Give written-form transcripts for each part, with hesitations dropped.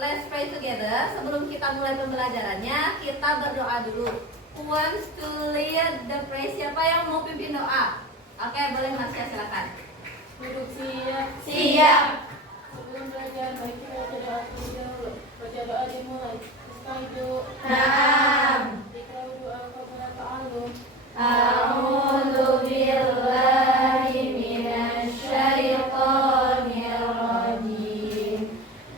let's pray together. Sebelum kita mulai pembelajarannya, kita berdoa dulu. Who wants to lead the prayer? Siapa yang mau pimpin doa? Oke, boleh Marsha, silakan. Duduk siap. Siap. Sebelum belajar, baik kita baca doa terlebih dahulu. Baca doa dimulai. Istaidu. Naam. Iqra'u doa qabla ta'allum. A'udzu billahi minasy syaithanir rajim.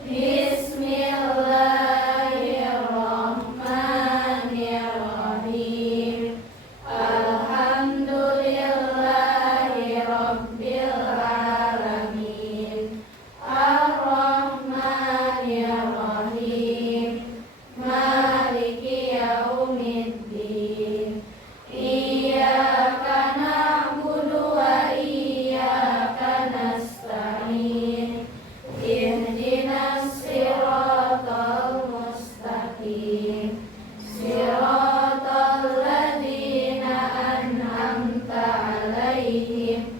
Bismillahirrahmanirrahim. Alhamdulillahi rabbil alamin. Ar-Rahmanir Rahim. Maliki yaumiddin. Iyyaka na'budu wa iyyaka nasta'in. Ihdinas siratal mustaqim. Siratal ladzina an'amta 'alaihim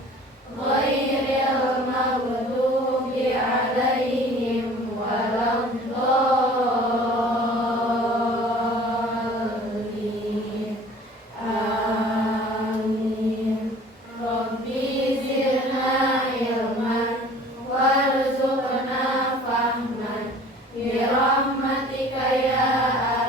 ghairil maghdubi 'alaihim waladdallin. Amin. Rabbi zidna ilman warzuqna fahman birahmatika ya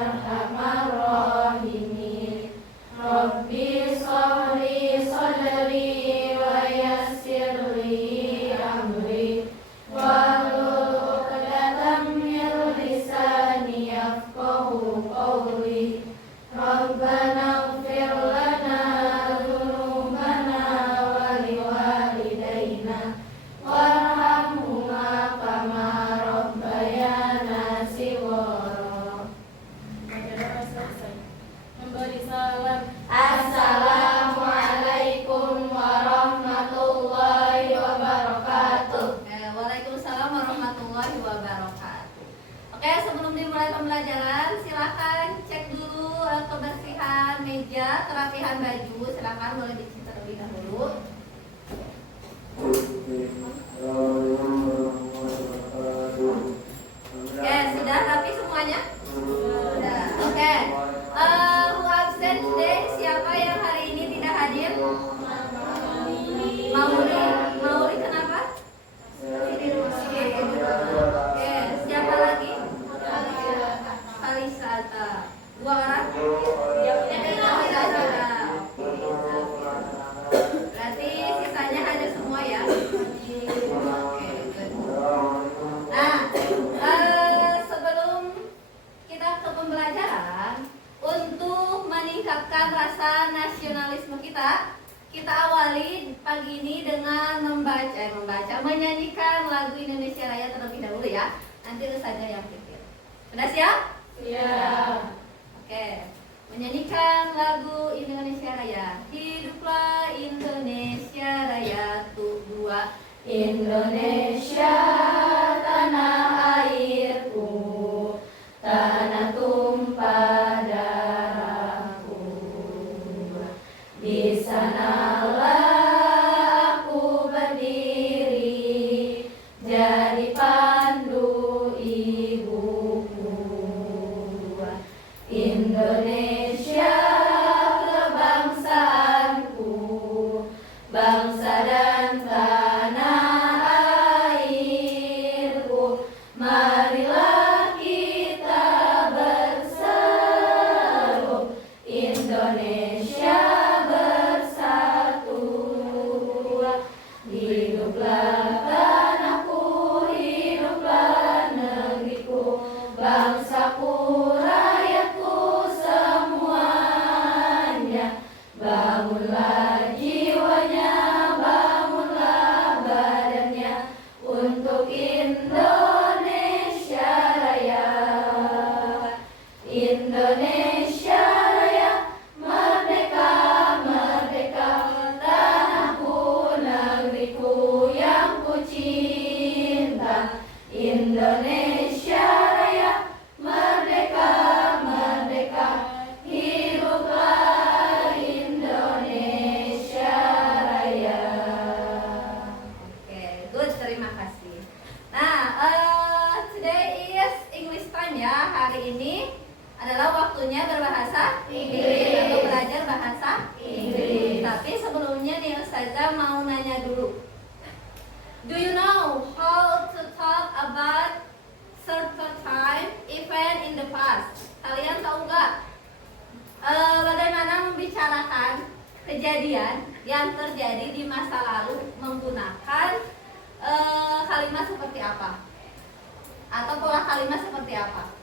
arhamar rahimin. Rabbi shrahli sadri wa yassirli amri wahlul 'uqdatam min lisani yafqahu qawli. Rabbana ighfir lana dzunubana wa liwalidayna warhamhuma kama rabbayana shighara. Baca doa selesai. Memberi salam. Assalamualaikum warahmatullahi wabarakatuh. Waalaikumsalam warahmatullahi wabarakatuh. Oke, sebelum dimulai pembelajaran, silakan cek dulu kebersihan meja, kerapihan baju. Silakan boleh dicek terlebih dahulu. Oke, sudah rapi semuanya? Sudah. Oke. Who absent today? Siapa yang hari ini tidak hadir? Mauri. Mauri kenapa? Oke, siapa lagi? Kalisata. Dua orang? Berarti sisanya hadir semua ya? Oke, good. Nah, sebelum kita ke pembelajaran, untuk meningkatkan rasa nasionalisme kita awali pagi ini dengan menyanyikan lagu Indonesia Raya terlebih dahulu ya. Nanti itu saja yang pikir. Sudah siap? Siap. Oke, menyanyikan lagu Indonesia Raya. Hiduplah Indonesia Raya, tuh dua. Indonesia tanah airku, tanah tumpah darahku. Di sanalah aku berdiri, jadi pandu ibuku. Indonesia kebangsaanku, bangsa dan tanah airku. Marilah kita berseru, Indonesia bersatu. Hiduplah tanahku, hiduplah negeriku, bangsaku, rakyatku semuanya. Bangunlah jiwanya, bangunlah badannya untuk Indonesia Raya. Indonesia Raya, merdeka, merdeka, tanahku, negeriku yang ku cinta. Indonesia Raya, merdeka, merdeka, hiduplah Indonesia Raya. Oke, good, terima kasih. Nah, today is waktunya berbahasa Inggris atau belajar bahasa Inggris. Tapi sebelumnya nih Ustazah mau nanya dulu. Do you know how to talk about certain time event in the past? Kalian tahu nggak bagaimana membicarakan kejadian yang terjadi di masa lalu menggunakan kalimat seperti apa? Atau pola kalimat seperti apa?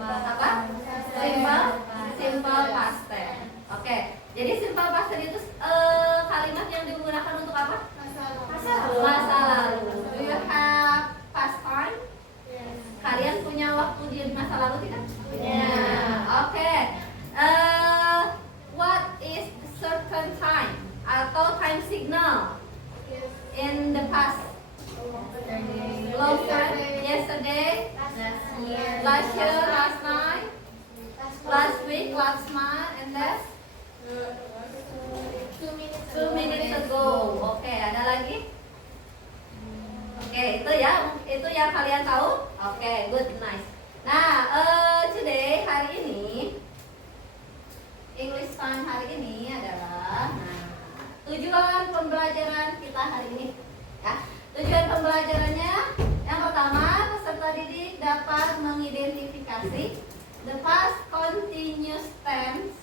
Apa? Simple past tense. Oke. Jadi simple past tense itu kalimat yang digunakan untuk apa? Masa lalu. Do you have past time? Kalian punya waktu di masa lalu tidak? Oke. What is certain time atau time signal in the past? Yesterday, last year, last night, last week, last month, and then 2 minutes ago. Oke, ada lagi? Oke, itu yang kalian tahu. Oke, good, nice. Nah, today hari ini English Fun hari ini adalah tujuan pembelajaran kita hari ini. Ya, tujuan pembelajarannya yang pertama, peserta didik dapat mengidentifikasi the past continuous tense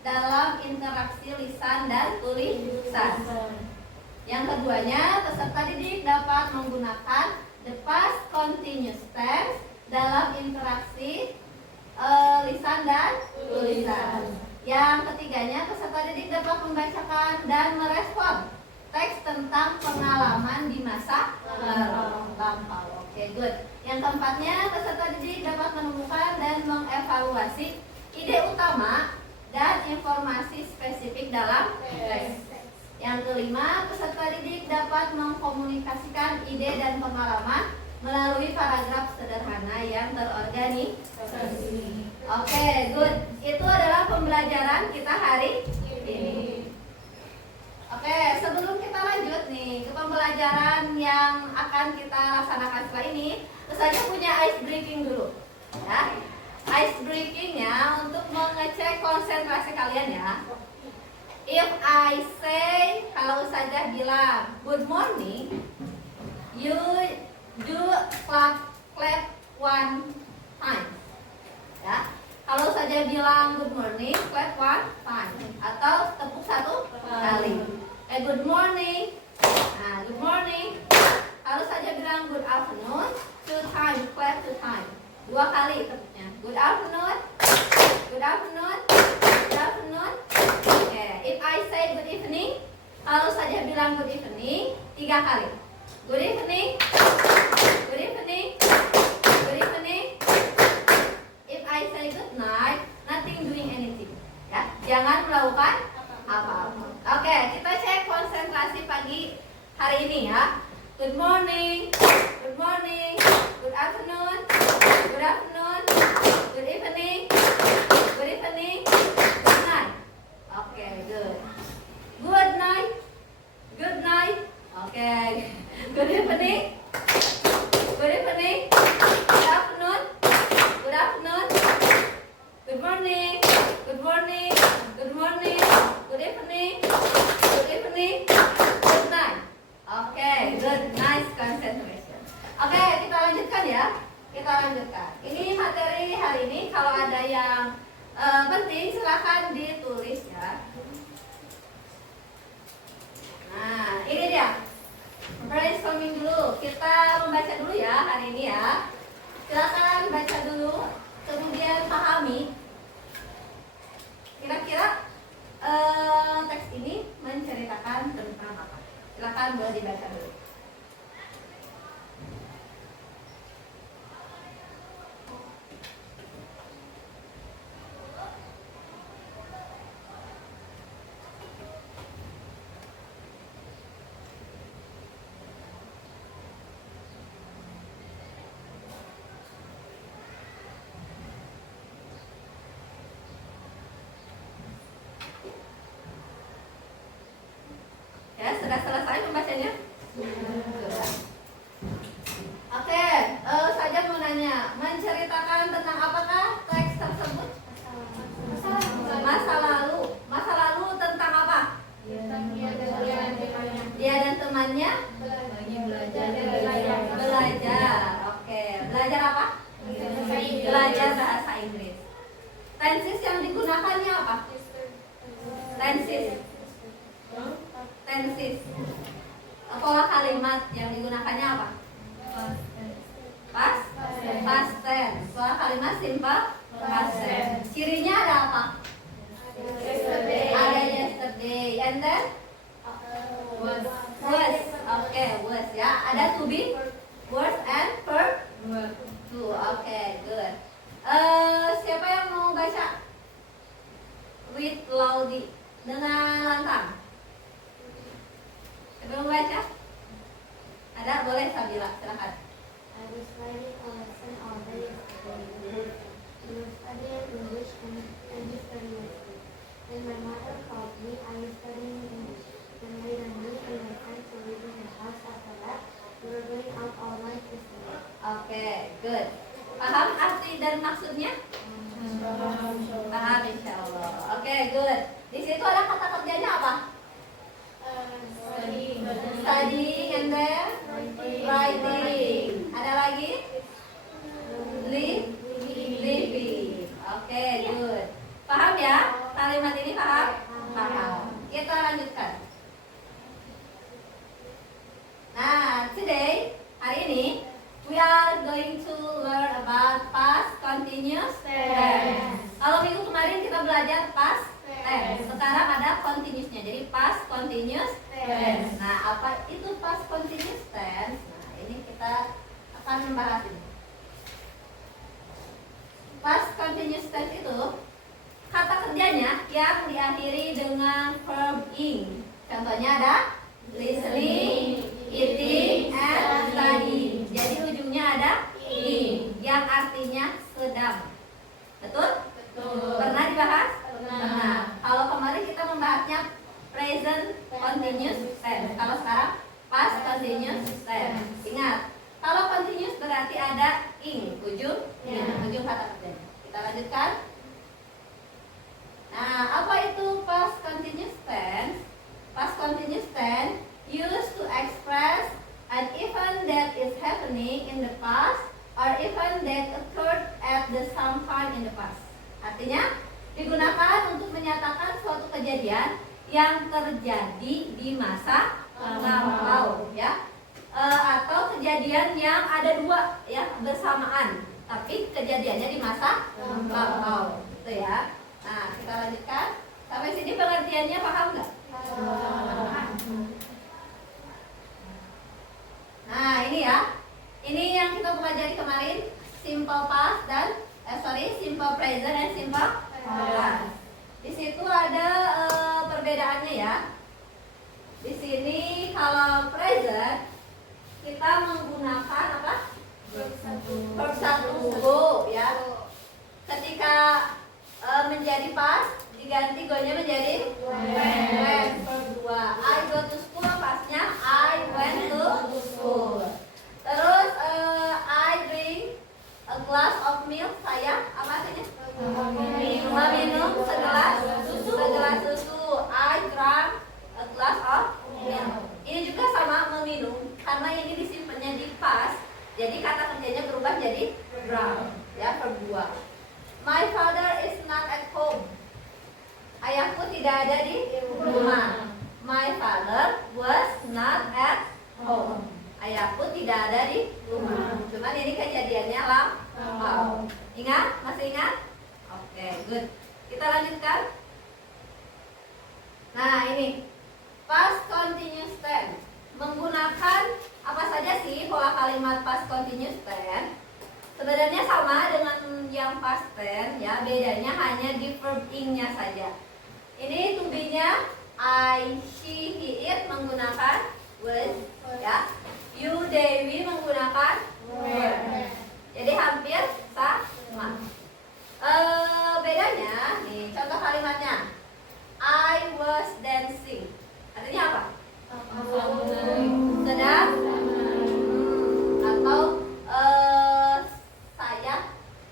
dalam interaksi lisan dan tulisan. Yang keduanya, peserta didik dapat menggunakan the past continuous tense dalam interaksi lisan dan tulisan. Yang ketiganya, peserta didik dapat membacakan dan merespon teks tentang pengalaman di masa lampau. Oke, good. Yang keempatnya, peserta didik dapat menemukan dan mengevaluasi ide utama dan informasi spesifik dalam teks. Yang kelima, peserta didik dapat mengkomunikasikan ide dan pengalaman melalui paragraf sederhana yang terorganisasi. Oke, good. Itu adalah pembelajaran kita hari ini. Oke, sebelum kita lanjut nih ke pembelajaran yang akan kita laksanakan setelah ini, Ustazah punya ice breaking dulu. Ya. Ice breakingnya untuk mengecek konsentrasi kalian ya. If I say, kalau Ustazah bilang good morning, you do clap one time. Ya. Kalau Ustazah bilang good morning, clap one time atau tepuk satu kali. Good morning. Nah, good morning. Kalau Ustazah bilang good afternoon, 2 times, clap 2 times. 2 kali tepuknya. Good afternoon. Good afternoon. Good afternoon. Okay. If I say good evening, kalau Ustazah bilang good evening, 3 kali. Good evening. Good evening. Good evening. If I say good night, nothing doing anything. Ya, jangan melakukan apa-apa. Oke, kita cek konsentrasi pagi hari ini ya. Good morning. Good morning. Good afternoon. Good afternoon. Good evening. Good evening. Good night. Oke, good. Good night. Good night. Oke. Good evening. Good evening. Good afternoon. Good afternoon. Good morning. Good morning. Good morning. Good evening. Good evening. Good night. Oke, good, nice concentration. Oke, kita lanjutkan ya. Kita lanjutkan. Ini materi hari ini. Kalau ada yang penting silahkan ditulis ya. Nah, ini dia. Brainstorming dulu. Kita membaca dulu ya hari ini ya. Silakan baca dulu, kemudian pahami. Kira-kira teks ini menceritakan tentang apa? Silakan boleh dibaca dulu. Ya, sudah selesai pembacanya? Tenses yang digunakannya apa? Tenses. Tenses. Pola kalimat yang digunakannya apa? Past tense. Pola kalimat simple past tense. Cirinya ada apa? Ada yesterday. And then was. Oke, was ya. Ada to be, was and verb to. Oke, good. Siapa yang mau baca? Read loudly dengan lantang. Siapa yang mau baca? Ada, boleh Sabila, silakan. I was writing a lesson all day yesterday. We were studying English and you study with me. When my mother called me, I was studying English. Then later me and my friends were leaving the house after that. We were going out all night yesterday. Oke, good. Paham arti dan maksudnya? Paham insya Allah. Oke, good. Di situ ada kata kerjanya apa? Studying and then writing. Ada lagi? Living. Oke, good. Paham ya? Kalimat ini paham? Paham. Kita lanjutkan. Nah, today, hari ini, we are going to learn about past continuous tense. Kalau minggu kemarin kita belajar past tense. Sekarang ada continuousnya. Jadi past continuous tense. Nah, apa itu past continuous tense? Nah, ini kita akan membahas ini. Past continuous tense itu kata kerjanya yang diakhiri dengan verb ing. Contohnya ada listening, eating, and studying. Jadi ujungnya ada ing yang artinya sedang. Betul? Pernah dibahas? Pernah. Kalau kemarin kita membahasnya present continuous tense. Kalau sekarang past continuous tense. Ingat, kalau continuous berarti ada ing ujung kata kerjanya. Kita lanjutkan. Nah, apa itu past continuous tense? Past continuous tense used to express an event that is happening in the past or event that occurred at the some time in the past. Artinya digunakan untuk menyatakan suatu kejadian yang terjadi di masa lampau, ya, atau kejadian yang ada dua ya bersamaan, tapi kejadiannya di masa lampau, gitu ya. Nah, kita lanjutkan. Sampai sini pengertiannya paham nggak? Nah, ini ya. Ini yang kita pelajari kemarin, simple past dan simple present dan simple past. Di situ ada perbedaannya ya. Di sini kalau present kita menggunakan apa? Verb 1 go ya. Ketika menjadi past diganti go-nya menjadi went. Verb 2. I go to school pastnya I went to school. Terus I drink a glass of milk. Saya apa artinya? Meminum segelas susu. I drank a glass of milk. Ini juga sama meminum karena ini disimpannya di past. Jadi kata kerjanya berubah jadi drank ya, verb 2. My father is not at home. Ayahku tidak ada di rumah. My father was not at home. Ayahku tidak ada di rumah. Cuman ini kejadiannya lampau. Ingat? Masih ingat? Oke, good. Kita lanjutkan. Nah, ini past continuous tense. Menggunakan apa saja sih pola kalimat past continuous tense? Sebenarnya sama dengan yang past tense ya, bedanya hanya di verb ing-nya saja. Ini to be-nya I, she, he, it menggunakan was ya. You, they, we menggunakan were. Jadi hampir sama. Bedanya nih, contoh kalimatnya I was dancing. Artinya apa? Sedang atau saya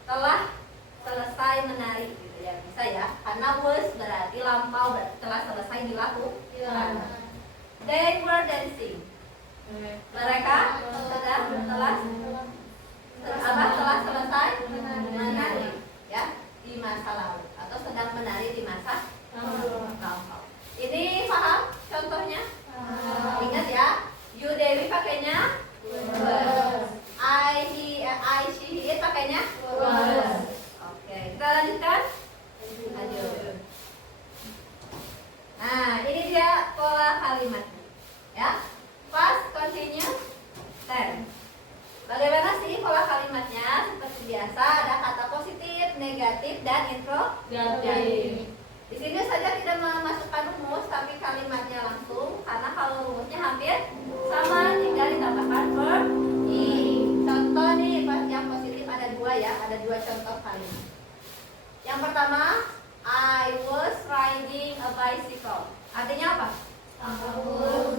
telah selesai menari gitu ya, bisa ya, karena was berarti lampau, berarti telah selesai dilakukan. They were dancing. Mereka telah I, she, he, it pakainya Was. Oke, kita lanjutkan. Lanjut. Nah, ini dia pola kalimatnya. Ya. Past, continuous, tense. Bagaimana sih pola kalimatnya? Seperti biasa ada kata positif, negatif, dan interrogatif. Di sini saja tidak memasukkan rumus, tapi kalimatnya langsung karena kalau rumusnya hampir sama, tinggal ditambahkan verb ing. Contoh nih, yang positif ada dua ya, ada dua contoh kalimat. Yang pertama, I was riding a bicycle. Artinya apa? Aku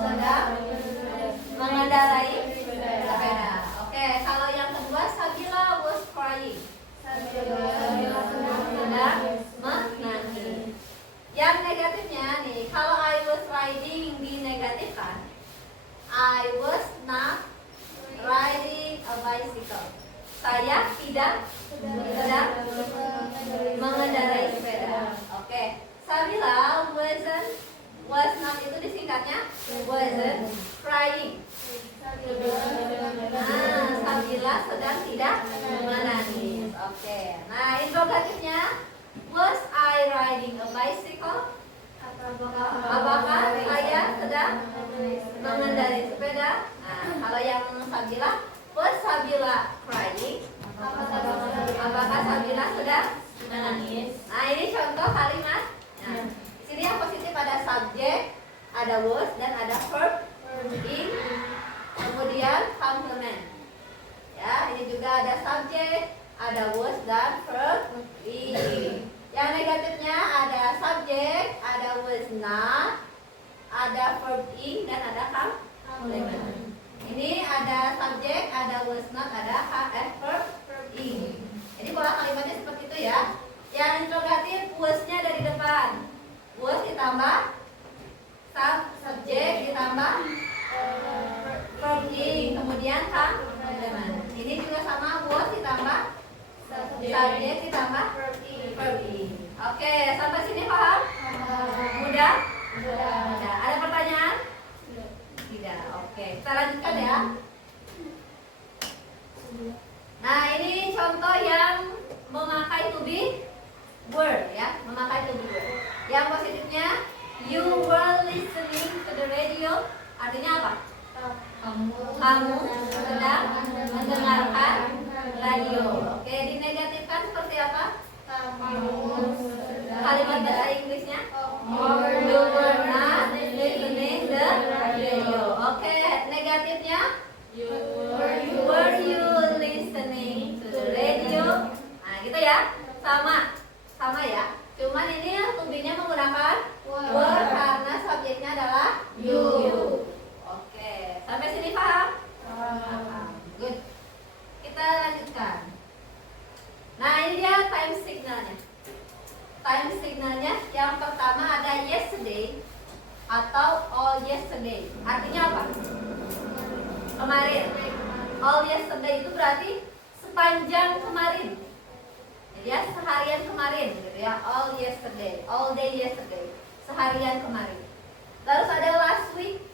Sedang mengendarai sepeda. Oke, kalau yang kedua, Sabila was crying. Sedang menangis. Yang negatifnya nih, kalau I was riding dinegatifkan, I was not riding a bicycle. Saya tidak sedang mengendarai sepeda. Oke, Sabila was not itu disingkatnya wasn't crying. Sabila sedang tidak menangis. Oke. Nah, interrogatifnya, was I riding a bicycle? Apakah saya sedang mengendarai sepeda? Nah, kalau yang Sabila, was Sabila crying? Apakah Sabila sedang menangis? Nah, ini contoh kalimat. Nah, di sini yang positif ada subjek, ada was dan ada verb ing, kemudian complement. Ya, ini juga ada subjek, ada was dan verb ing. Yang negatifnya ada subjek, ada was not, ada verb ing dan ada complement. Ini ada subjek, ada was not, ada verb ing. Jadi pola kalimatnya seperti itu ya. Yang interrogatif, was-nya dari depan. Was ditambah subjek ditambah verb ing, kemudian complement. Ini juga sama, was ditambah subjek ditambah verb ing. Oke, sampai sini paham? Mudah? Mudah. Ada pertanyaan? Tidak. Oke, kita lanjutkan ya. Nah, ini contoh yang memakai to be word ya, memakai to be word. Yang positifnya, you were listening to the radio. Artinya apa? Kamu sedang mendengarkan radio. Oke, dinegatifkan seperti apa? Kalimat bahasa Inggrisnya? You were not listening the radio. Oke, negatifnya? Were you listening to the radio? Nah, gitu ya. Sama ya. Cuman ini to be-nya menggunakan were karena subjeknya adalah you. Oke, sampai sini paham? Paham. Good. Kita lanjutkan. Nah, ini dia time signalnya. Time signalnya yang pertama ada yesterday atau all yesterday. Artinya apa? Kemarin. All yesterday itu berarti sepanjang kemarin. Jadi ya seharian kemarin gitu ya. All yesterday, all day yesterday. Seharian kemarin. Terus ada last week.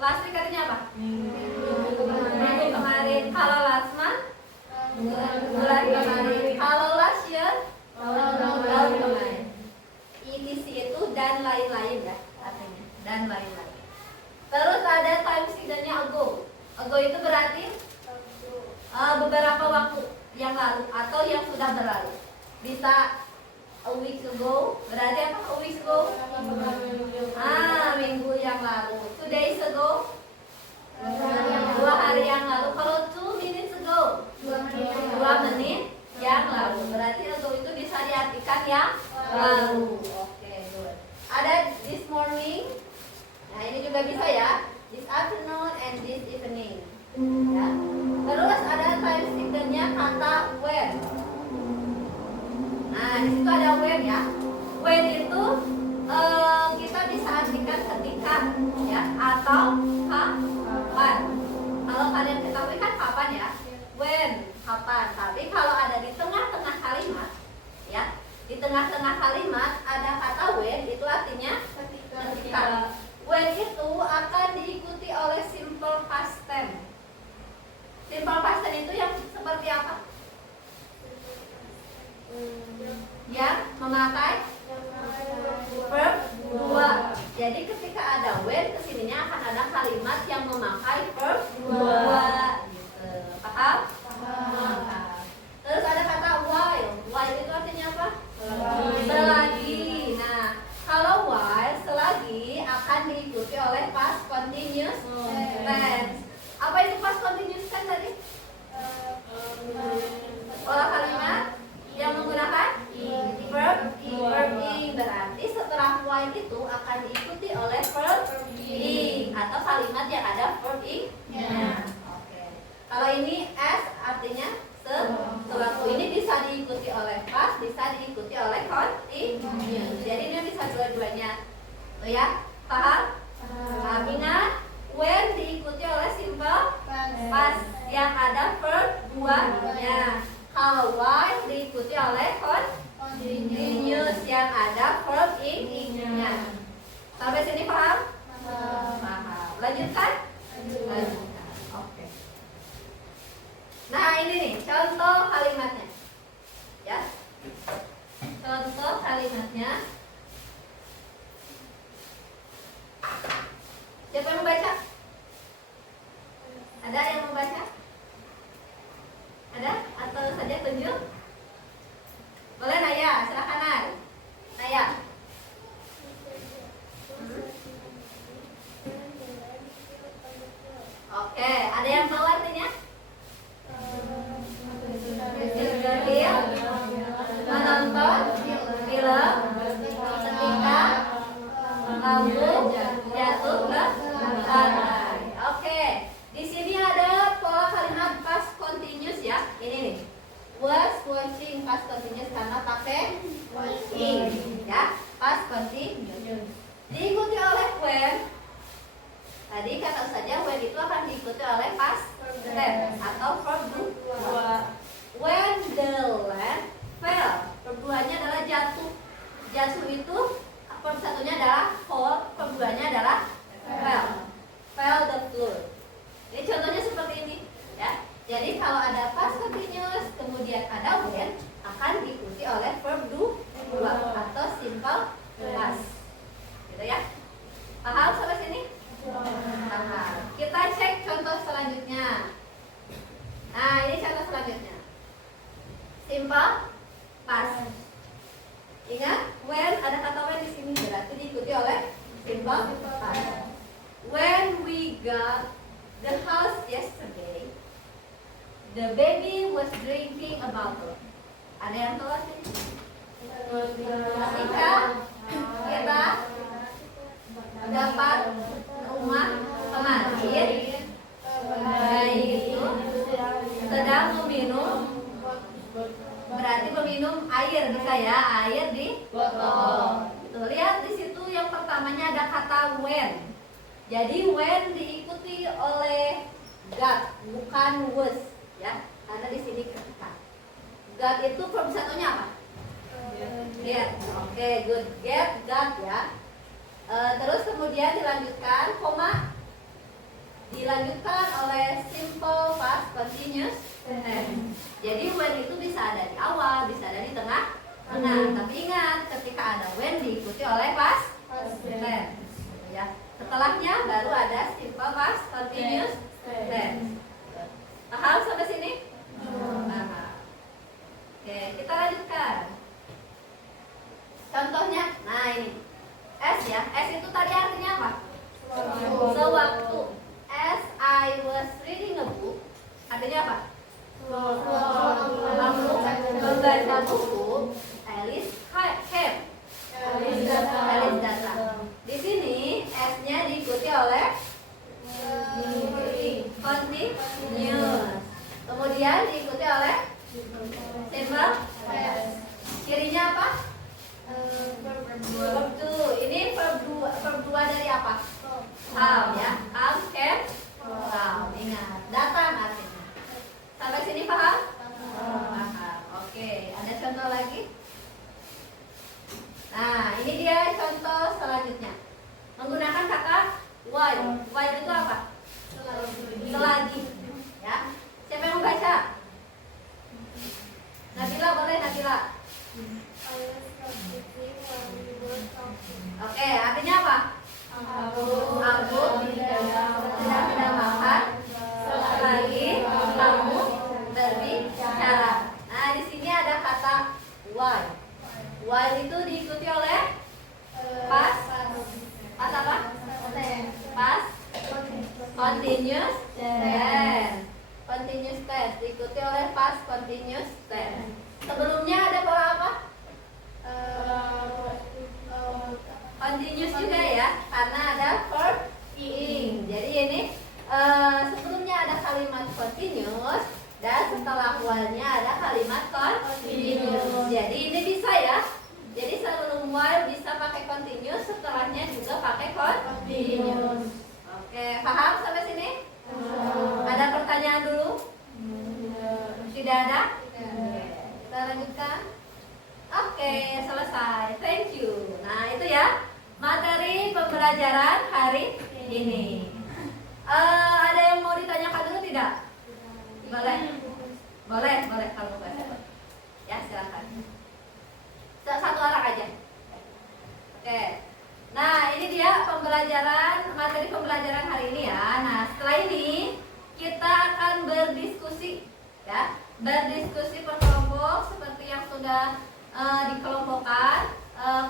Last week artinya apa? Minggu kemarin. Kalau last month, bulan kemarin. Kalau last year, tahun kemarin. ETC itu dan lain-lain ya artinya. Dan lain-lain. Terus ada time signalnya ago. Ago itu berarti beberapa waktu yang lalu atau yang sudah berlalu. Bisa a week ago, berarti apa a week ago? Minggu yang lalu. 2 days ago, 2 hari yang lalu. Kalau 2 minutes ago, 2 menit yang lalu. Berarti ago itu bisa diartikan yang lalu. Oke, good. Ada this morning. Nah, ini juga bisa ya. This afternoon and this evening. Ya. Terus ada time signalnya kata when. Nah, di situ ada when ya. When itu kita bisa artikan ketika ya atau kapan. Kalau kalian ketahui kan kapan ya? When, kapan. Tapi kalau ada di tengah-tengah kalimat ya, di tengah-tengah kalimat ada kata when, itu artinya ketika. When itu akan diikuti oleh simple past tense. Simple ini as artinya sewaktu. Ini bisa diikuti oleh past, bisa diikuti oleh continuous. Jadi ini bisa dua-duanya. Tuh ya, paham? Paham. Ingat, when diikuti oleh simple past yang ada verb duanya. Kalau while diikuti oleh continuous yang ada verb ing-nya. Sampai sini paham? Paham. Lanjutkan? Lanjutkan. Oke. Nah, ini nih contoh kalimatnya. Ya. Contoh kalimatnya. Siapa yang membaca? Ada yang membaca? Ada? Atau saja tunjuk? Boleh Naya, silakan Nay. Naya. Oke, ada yang tahu artinya? Menonton film ketika lampu jatuh ke lantai. Oke, di sini ada pola kalimat past continuous ya. Ini nih, was watching past continuous karena pakai ing ya, past continuous. Diikuti oleh when. Tadi kata saja when itu akan diikuti oleh past tense atau verb dua. When the land fell, verb duanya adalah jatuh. Jatuh itu verb satunya adalah fall, verb duanya adalah fell. Fell the floor. Ini contohnya seperti ini, ya. Jadi kalau ada past continuous kemudian ada when akan diikuti oleh verb dua atau simple past. Gitu ya. Paham sampai sini? Paham. Kita cek contoh selanjutnya. Nah, ini contoh selanjutnya. Simple past. Ingat, when ada kata when di sini berarti diikuti oleh simple past. When we got the house yesterday, the baby was drinking a bottle. Ada yang tahu sih? Ketika kita dapat rumah kemarin, bayi itu sedang meminum, berarti meminum air, bisa ya, air di botol. Tuh, lihat di situ yang pertamanya ada kata when. Jadi when diikuti oleh got, bukan was, ya, karena di sini ketika. Got itu verb satunya apa? Get. Oke, good. Get, got ya. Terus kemudian dilanjutkan koma, dilanjutkan oleh simple past continuous tense. Jadi when itu bisa ada di awal, bisa ada di tengah. Tapi ingat ketika ada when diikuti oleh past tense. Ya. Setelahnya baru ada simple past continuous tense. Paham sampai sini? Paham. Oke, kita lanjutkan. Contohnya, nah ini. S ya, S itu tadi artinya apa? Sewaktu. As I was reading a book, artinya apa? Aku membaca buku, Alice came. Alice datang. Di sini S-nya diikuti oleh continuous. Kemudian diikuti oleh simple past. Cirinya apa? Verb to. Ini verb dua dari apa? Come ya. Come, came, come. Ingat, datang artinya. Sampai sini paham? Paham. Oke, ada contoh lagi? Nah, ini dia contoh selanjutnya. Menggunakan kata while. While itu apa? Selagi. Ya. Siapa yang membaca? Nabila, boleh Nabila? Oke, artinya apa? Aku sedang tidak makan selagi kamu berbicara. Nah, di sini ada kata while. While itu diikuti oleh past. Past apa? Past continuous tense. Continuous tense diikuti oleh past continuous tense. Sebelumnya ada pola apa? Continuous juga ya, karena ada verb ing. Jadi ini sebelumnya ada kalimat continuous dan setelah while-nya ada kalimat continuous. Jadi ini bisa ya. Jadi sebelum while bisa pakai continuous, setelahnya juga pakai continuous. Oke, paham sampai sini? Ada pertanyaan dulu? Tidak ada? Kita lanjutkan. Oke, selesai. Thank you. Nah, itu ya materi pembelajaran hari ini. Ada yang mau ditanyakan dulu tidak? Boleh. Boleh kalau boleh. Ya, silakan. Satu arah aja. Oke. Nah, ini dia materi pembelajaran hari ini ya. Nah, setelah ini kita akan berdiskusi ya. Berdiskusi per kelompok seperti yang sudah dikelompokkan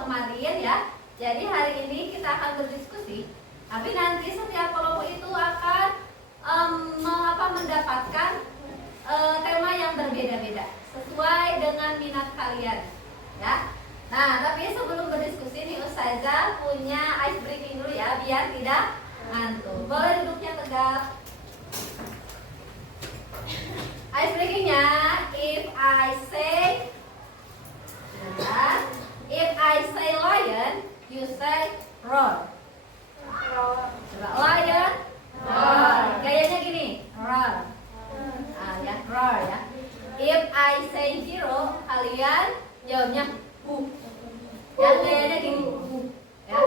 kemarin ya. Jadi hari ini kita akan berdiskusi. Tapi nanti setiap kelompok itu akan mendapatkan tema yang berbeda-beda sesuai dengan minat kalian ya. Nah, tapi sebelum berdiskusi nih Ustazah punya ice breaking dulu ya biar tidak ngantuk. Boleh duduknya tegak. Ice breakingnya, if I say lion, you say roar. Coba lion, roar. Gayanya gini, roar. Ya roar ya. If I say hero, kalian jawabnya who. Ya gayanya gini, who. Ya.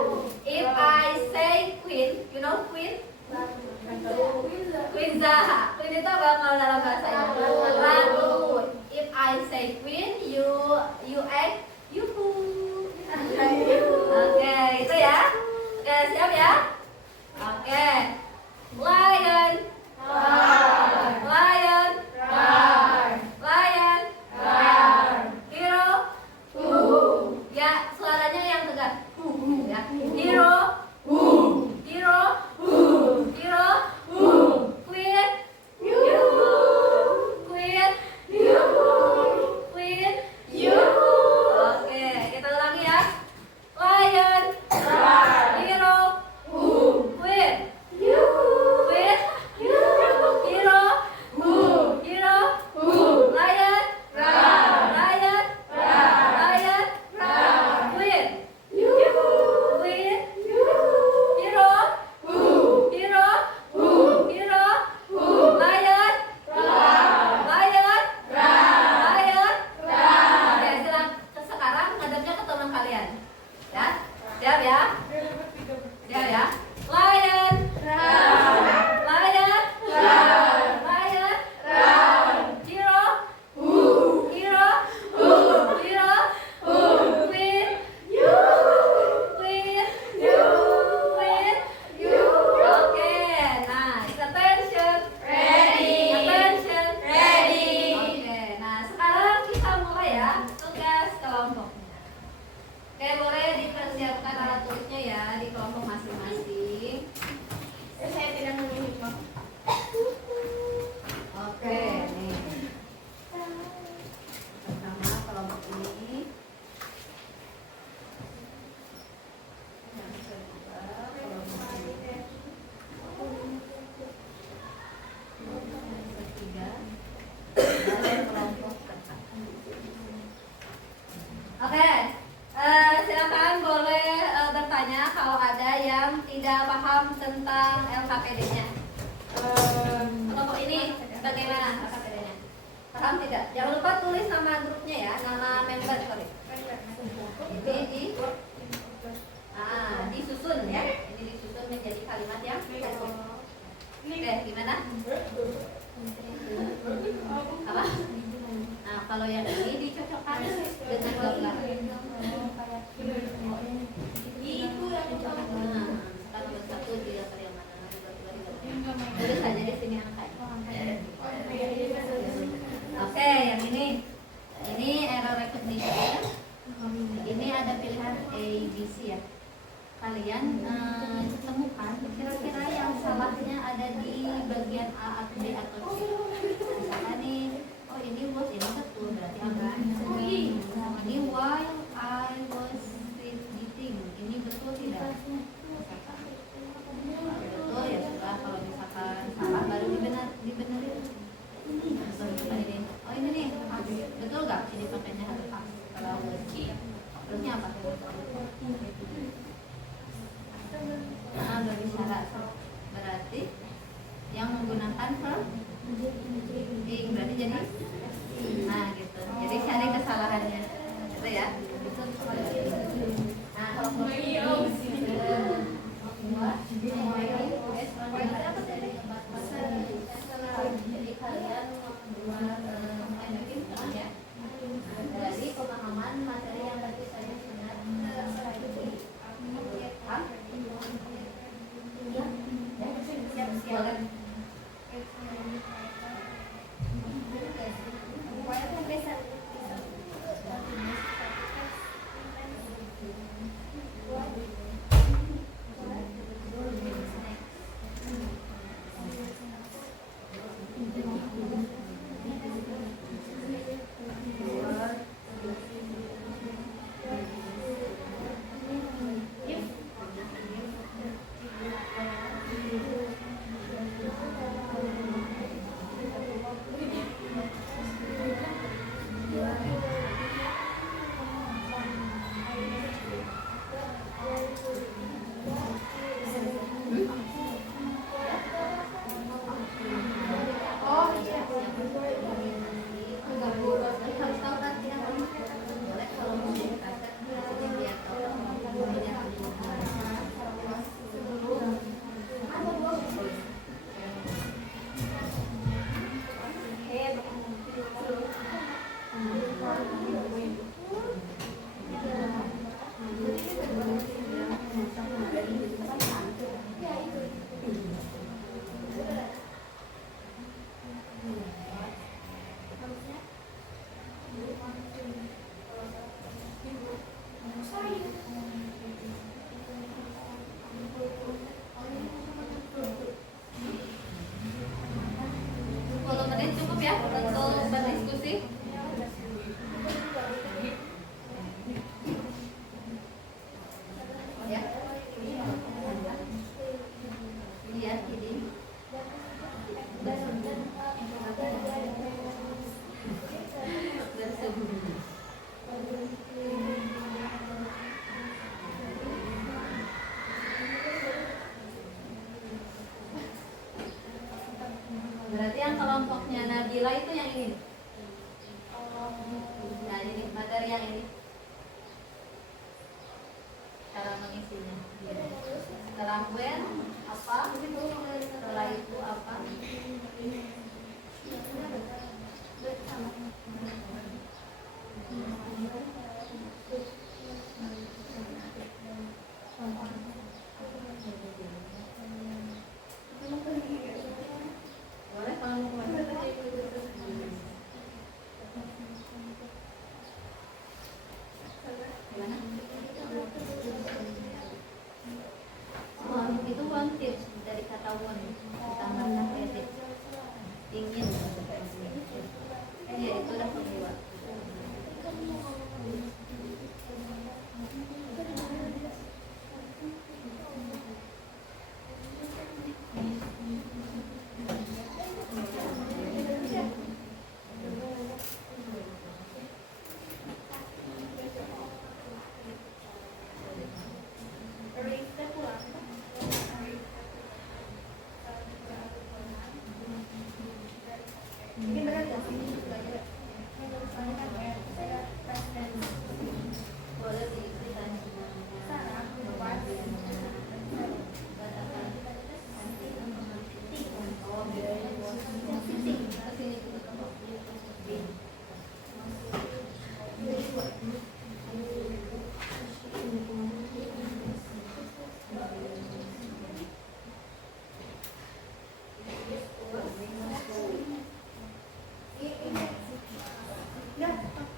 If I say queen, you know queen? Queen Zaha. Queen itu apa kalau dalam bahasa Inggris? Ratu. If I say queen, you act yuhu. Oke, itu ya. Oke, siap ya? Oke. Lion. Lion. Lion. Hero. Ya, suaranya yang tegas. Ya. Hero. Hero. Hero. Queen. Queen. Queen. Oke, kita ulangi ya. Lion. Hero. Queen. Queen. Hero. Hero. Lion. Lion. Lion. Queen. Queen. Hero. Hero. Hero. Lion. Lion. Lion. Oke, sekarang ngadepnya ke teman kalian. Ya. Siap ya? Siap ya? Lion. Lion. Lion. Hero. Hero. Hero. Queen. Queen. Queen. Oke, nice. Attention. Attention. Oke, nah sekarang kita mulai ya tugas kelompoknya. Oke, boleh dipersiapkan alat tulisnya ya di kelompok masing-masing. Saya tidak menyimak. Oke, nih. Pertama kelompok ini. Yang kedua kelompok ini. Yang ketiga dan kelompok keempat. Oke, silakan boleh bertanya kalau ada yang tidak paham tentang LKPD-nya. Kelompok ini bagaimana LKPD-nya? Paham tidak? Jangan lupa tulis nama grupnya ya, nama member sorry. Ini disusun ya. Ini disusun menjadi kalimat yang satu. Oke, gimana? Apa? Nah, kalau yang ini dicocokkan dengan gambar. Itu yang utama. Kan nomor 1 di daftar yang mana? Nomor 2 di daftar yang mana? Tulis saja di sini angkanya. Oke, yang ini error recognition. Ini ada pilihan A, B, C ya. Kalian temukan kira-kira yang salahnya ada di bagian A atau B atau C. Misalkan nih, oh ini was ini betul berarti apa? Ini while I was eating, ini betul tidak? Misalkan betul ya sudah, kalau misalkan salah baru dibenerin. jadi nah gitu. Jadi cari kesalahannya gitu ya. Nah kalau jadi kalian main game ya dari pemahaman materi yang tadi saya sudah paham? Siap-siap. Cukup ya untuk berdiskusi. Ya. Iya, jadi berarti yang kelompoknya Nabila itu yang ini. Nah ini materi yang ini. Cara mengisinya. Setelah when apa? Setelah itu apa? Boleh kalau mau itu one tips dari kata one ditambahkan edit ingin ya itu udah pembuat. Boleh diisikan Yeah.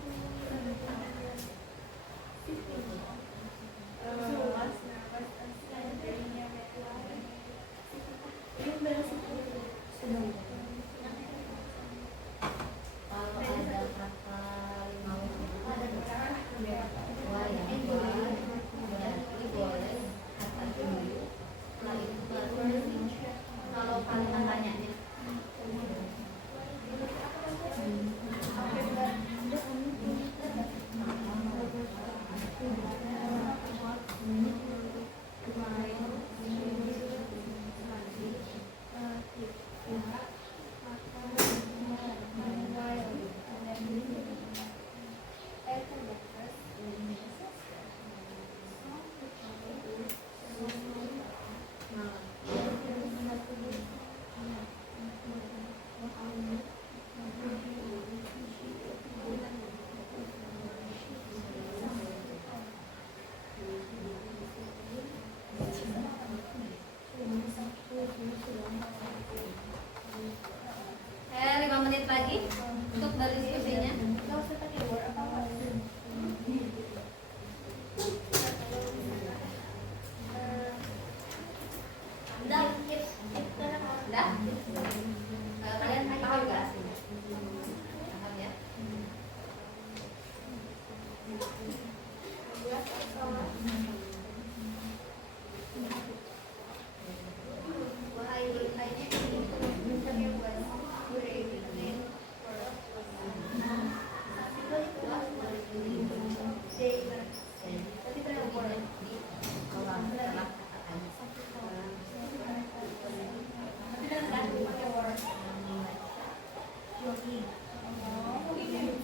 working. Oh, ini.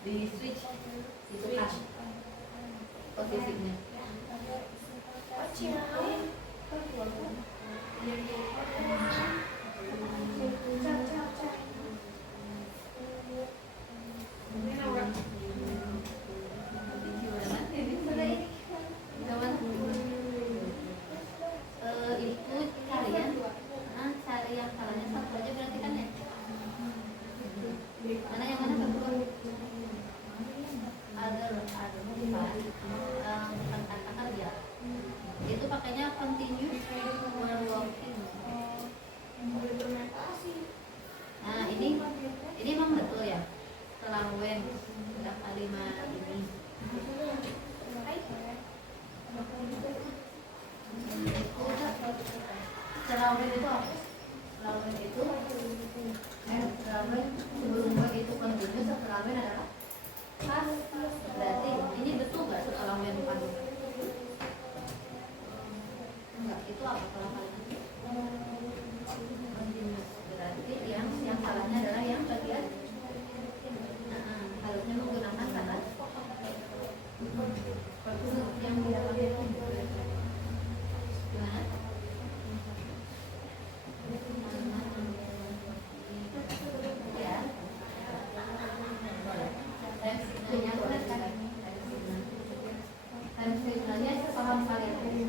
Di switch itu kan posisinya. Itu kalian cari yang salahnya satu aja berarti kan ya? Mana yang mana satu? Bukan kata kerja. Itu pakainya continuous while walking. Nah ini emang betul ya setelah when sudah kalimat ini. Setelah when itu apa? Setelah when itu setelah when sebelum when itu continuous, setelah when adalah past. Berarti ini betul nggak setelah when past? Enggak, itu apa kalau kalimat? Continuous. Berarti yang salahnya adalah yang bagian harusnya menggunakan kata yang di dalam itu. Gimana? Ya. Rem signalnya benar kan? Rem signalnya paham kalian tadi.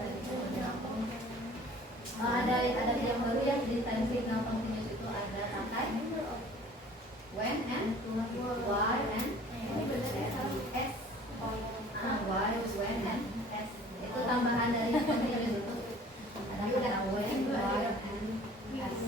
Ada yang baru ya di time signal continuous itu ada pakai when and why and s. Why, when and s itu tambahan dari continuous itu ada kata when, why and s.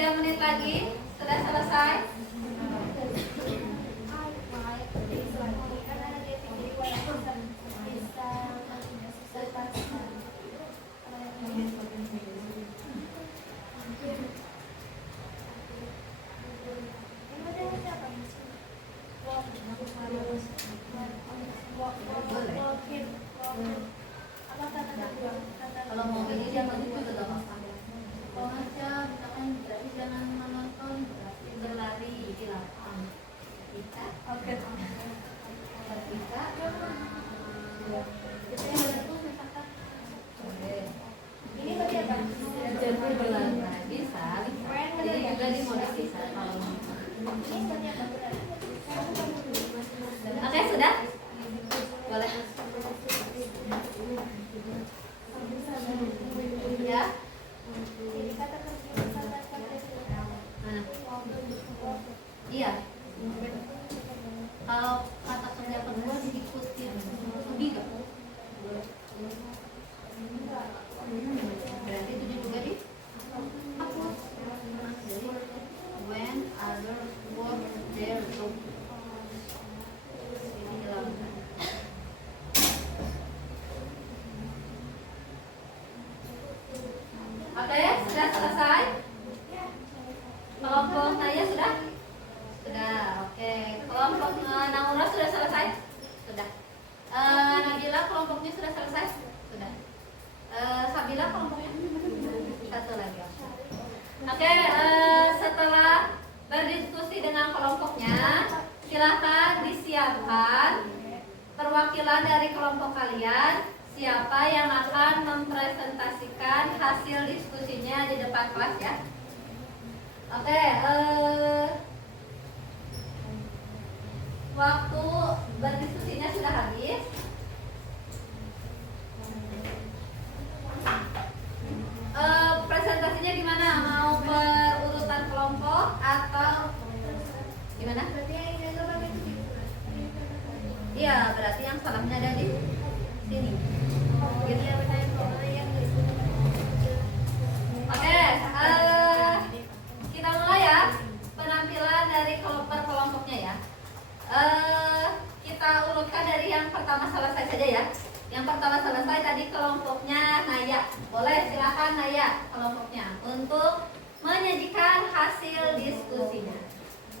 3 menit lagi. Sudah selesai? Kalau mau ini dia mau juga gak apa-apa. Kalau ngaca, misalkan berarti jangan menonton, berarti berlari di lapang. Bisa? Oke. Bisa? Ini berarti apa? Jadi berlari. Bisa. Jadi juga dimodifikasi kalau mau. Oke, sudah? Boleh. Ya. Mana? Iya. Kalau kata kerja kedua diikuti lebih gak? Berarti itu juga di hapus. Jadi when other work there so ini hilangkan. Oke, sudah selesai? Kelompok Naya sudah? Sudah, oke. Kelompok Naura sudah selesai? Sudah. Nabila kelompoknya sudah selesai? Sudah. Sabila kelompoknya? Satu lagi. Oke, setelah berdiskusi dengan kelompoknya, silakan disiapkan perwakilan dari kelompok kalian. Siapa yang akan mempresentasikan hasil diskusinya di depan kelas ya? Oke, waktu berdiskusinya sudah habis. Presentasinya gimana? Mau berurutan kelompok atau gimana? Iya, berarti yang salahnya ada di sini. Gitu. Oke, kita mulai ya penampilan dari per kelompoknya ya. Kita urutkan dari yang pertama selesai saja ya. Yang pertama selesai tadi kelompoknya Naya. Boleh silakan Naya kelompoknya untuk menyajikan hasil diskusinya.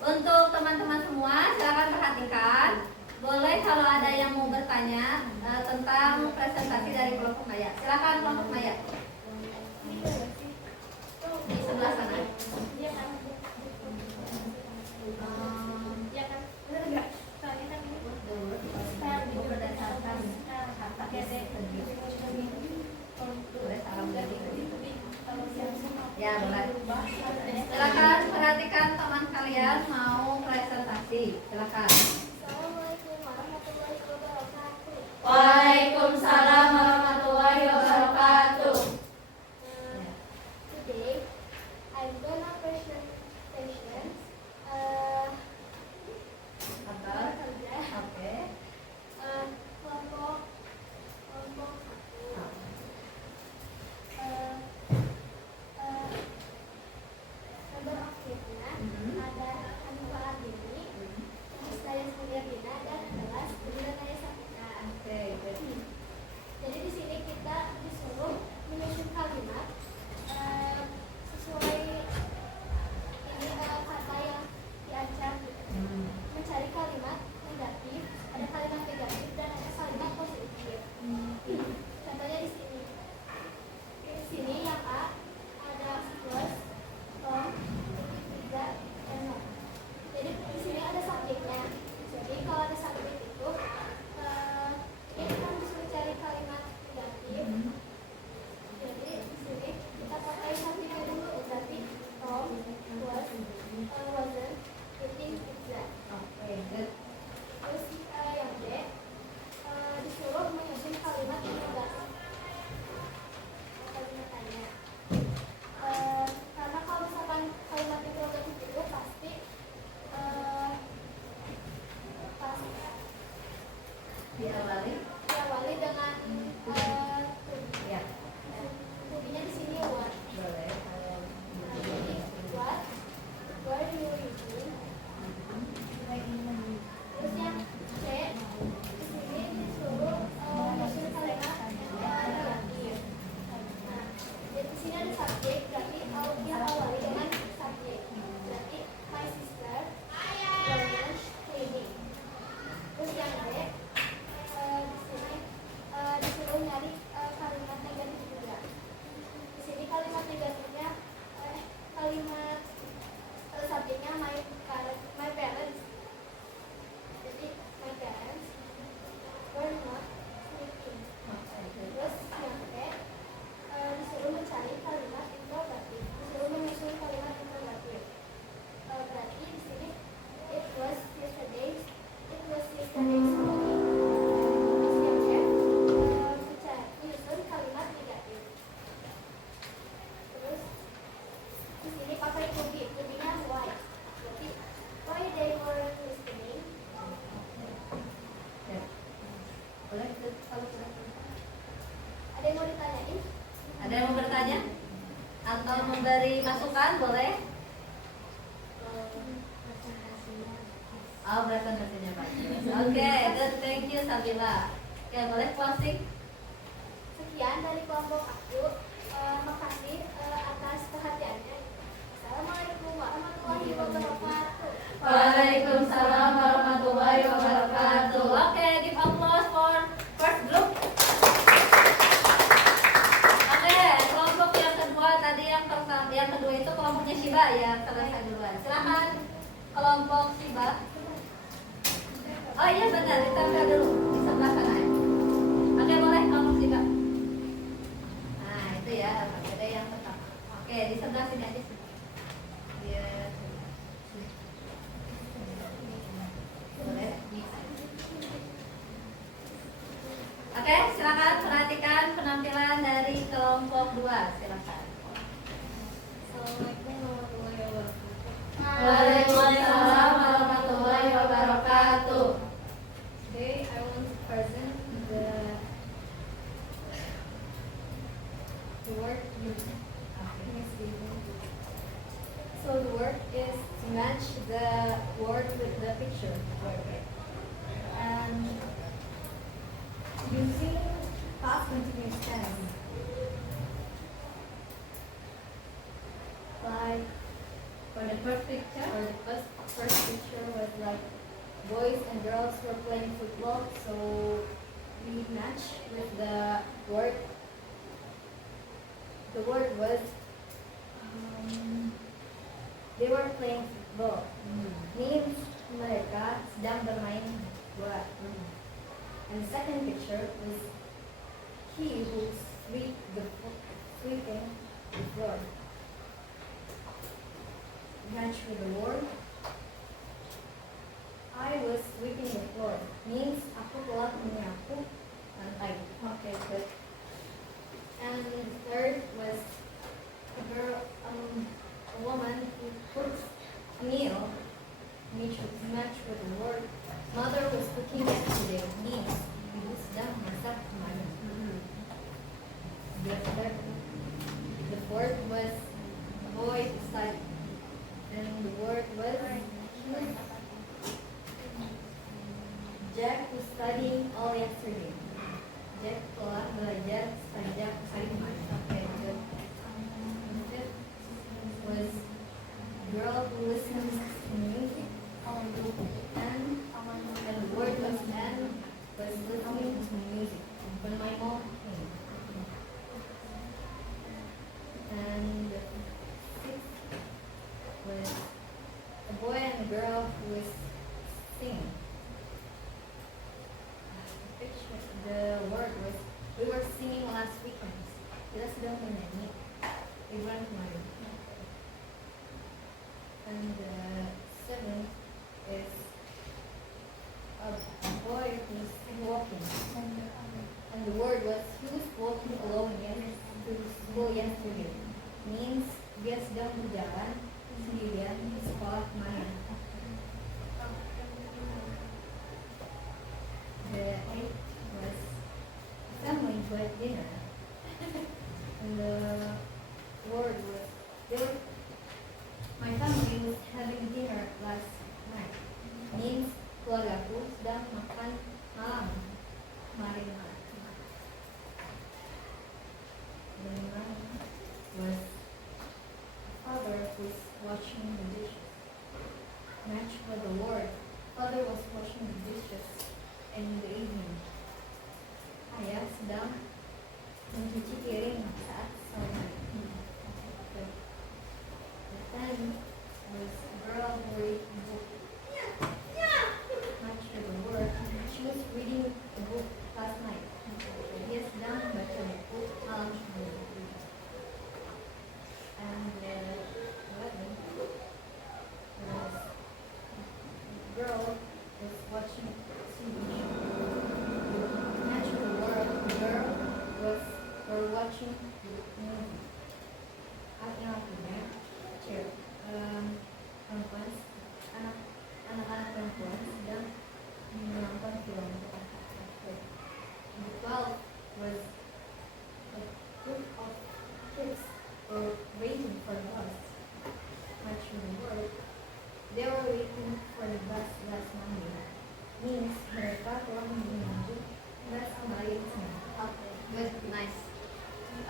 Untuk teman-teman semua silakan perhatikan. Boleh kalau ada yang mau bertanya tentang presentasi dari kelompok Naya. Silakan kelompok Naya. Di sebelah sana. Ya boleh. Silakan perhatikan teman kalian mau presentasi. Silakan. Waalaikumsalam warahmatullahi wabarakatuh. yang mau ditanyain? Ada yang mau bertanya? Atau memberi masukan? Boleh? Presentasinya Oh, presentasinya bagus. Oke, good. Thank you, Sabila. Oke, boleh closing? sekian dari kelompok aku. Makasih atas perhatiannya. Assalamualaikum warahmatullahi wabarakatuh. Waalaikumsalam warahmatullahi wabarakatuh. Oke, give applause for first group. Oke, kelompok yang kedua tadi yang pertama, yang kedua itu kelompoknya Shiba ya, selesai duluan. Silakan kelompok Shiba. Oh iya benar, ditempel dulu di sebelah sana. Oke, boleh kelompok Shiba. Nah, itu ya, ada yang pertama. Oke, di sebelah sini aja sih. Iya. Boleh. Oke, silakan perhatikan penampilan dari kelompok 2. Silakan. Assalamualaikum warahmatullahi wabarakatuh. Waalaikumsalam warahmatullahi wabarakatuh. Today I want to present the word music. So the word is to match the word with the picture. And using past continuous tense. Like For the first picture, or the first picture was like boys and girls were playing football, so we matched with the word. The word was they were playing football. Means mereka sedang bermain bola. And the second picture was he who sweeping the floor. Match with the word. I was sweeping the floor. Means aku telah menyapu lantai. okay, good. And the third was a girl, a woman who cooks a meal. Match with the word. Mother was cooking yesterday. Means ibu sedang masak kemarin. The fourth was a boy who studied. And the word was Jack was studying all yesterday. Jack telah belajar sepanjang hari kemarin. Okay, good. The fifth was girl who listens to music. And the word was and was listening to music when my mom came. And the sixth was a boy and a girl who was singing. The word was we were singing last weekend. Kita sedang menyanyi liburan kemarin. And the seventh is a boy who's walking. And the word was he was walking alone to school yesterday. Means dia sedang berjalan sendirian ke sekolah kemarin. The eighth was a family who had dinner. And the word was my family was having dinner last night. Means keluargaku sedang makan malam kemarin malam. The ninth was father who's washing the dishes. Match with the word. Father was washing the dishes in the evening. Ayah sedang mencuci piring saat sore hari. The tenth was a girl who read a book. Match with the word. She was reading a book last night. Dia sedang membaca buku malam sebelum. And the 11th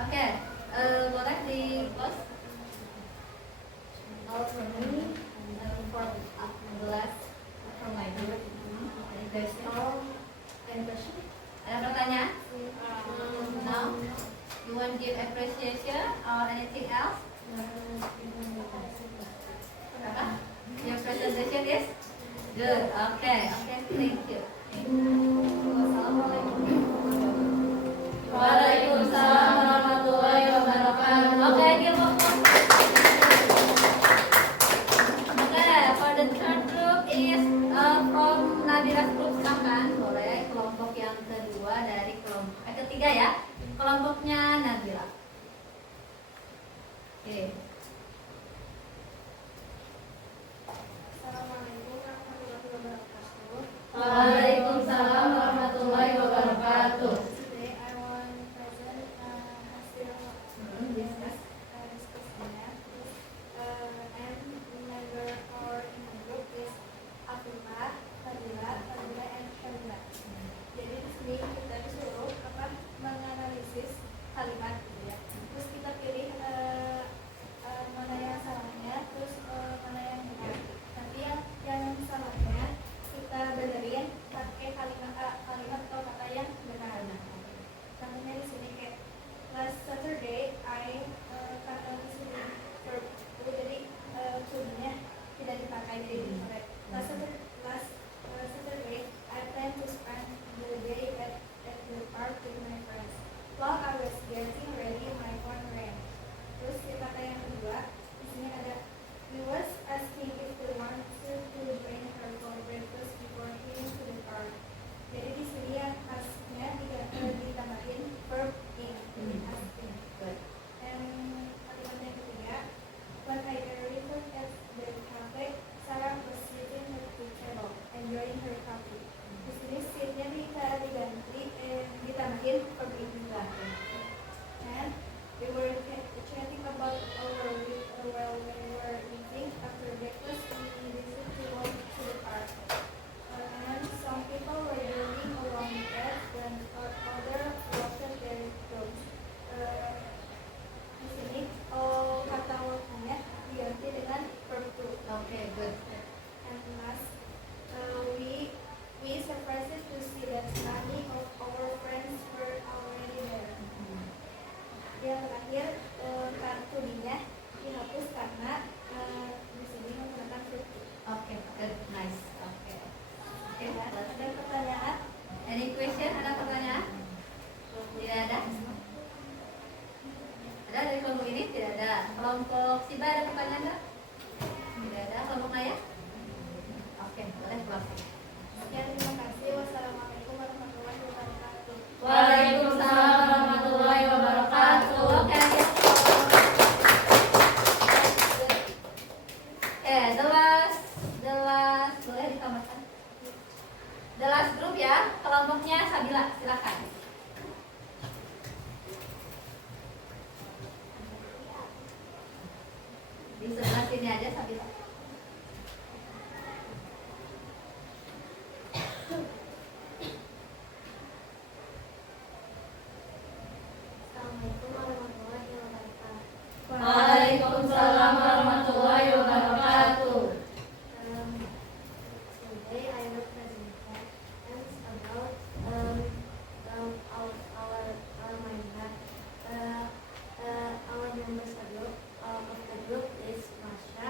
Oke, boleh di close. For me, for the last from my group, there's no any question. Ada pertanyaan? No? You want give appreciation or anything else? Apa? Your presentation is good. Okay, thank you. Waalaikumsalam warahmatullahi wabarakatuh. Okay, give a applause. Okay, for the third group is from Nabira's group. Silakan, boleh kelompok yang kedua dari kelompok ketiga ya. Kelompoknya Nabila. Oke. Assalamualaikum warahmatullahi wabarakatuh. Waalaikumsalam warahmatullahi wabarakatuh. Today I want to present hasil discuss math. And member or in the group is Afifah, Fadila, and Shamila. Jadi di sini kita disuruh menganalisis kalimat gitu ya. Terus kita pilih mana yang salahnya, terus mana yang benar. Nanti yang salahnya kita benerin pakai kalimat atau kata yang benar. Contohnya di sini kayak last Saturday kata di sini verb to, jadi to-nya tidak dipakai jadi incorrect. Last Saturday I plan to spend the day at the park with my friends. While I was getting ready, my phone rang. Terus kata yang kedua di sini ada we was asking if we want to join her for breakfast before heading to the park. Jadi di sini yang asnya ditambahin verb in, jadi asking. Good. And kalimat yang ketiga, when I arrived at the cafe, Sarah was sitting at the table, enjoying her coffee. Di sini seatnya ditambahin verb in juga. And we were chatting about our week while we were eating. After breakfast, we decided to walk to the park. And some people were jogging along the path when others washed their clothes. Di sini kata walknya diganti dengan verb to. Okay, good. And last, we surprised to see that many of our friends were already there. Yang terakhir, kartunya dihapus karena di sini menggunakan verb to. Okay, good, nice. Okay. Okay, Ada pertanyaan? any question? Ada pertanyaan? Tidak ada. Ada dari kelompok ini? Tidak ada. Kelompok Siba ada pertanyaan nggak? Tidak ada. Kelompok Naya? Oke, boleh keluar. Sekian, terima kasih. Wassalamualaikum warahmatullahi wabarakatuh. Waalaikumsalam warahmatullahi wabarakatuh. Oke, the last boleh ditambahkan. The last group ya, kelompoknya Sabila, silakan. Di sebelah sini aja Sabila. Assalamualaikum warahmatullahi wabarakatuh. Waalaikumsalam warahmatullahi wabarakatuh. Today I will present about our mind map. Our members of the group is Masha,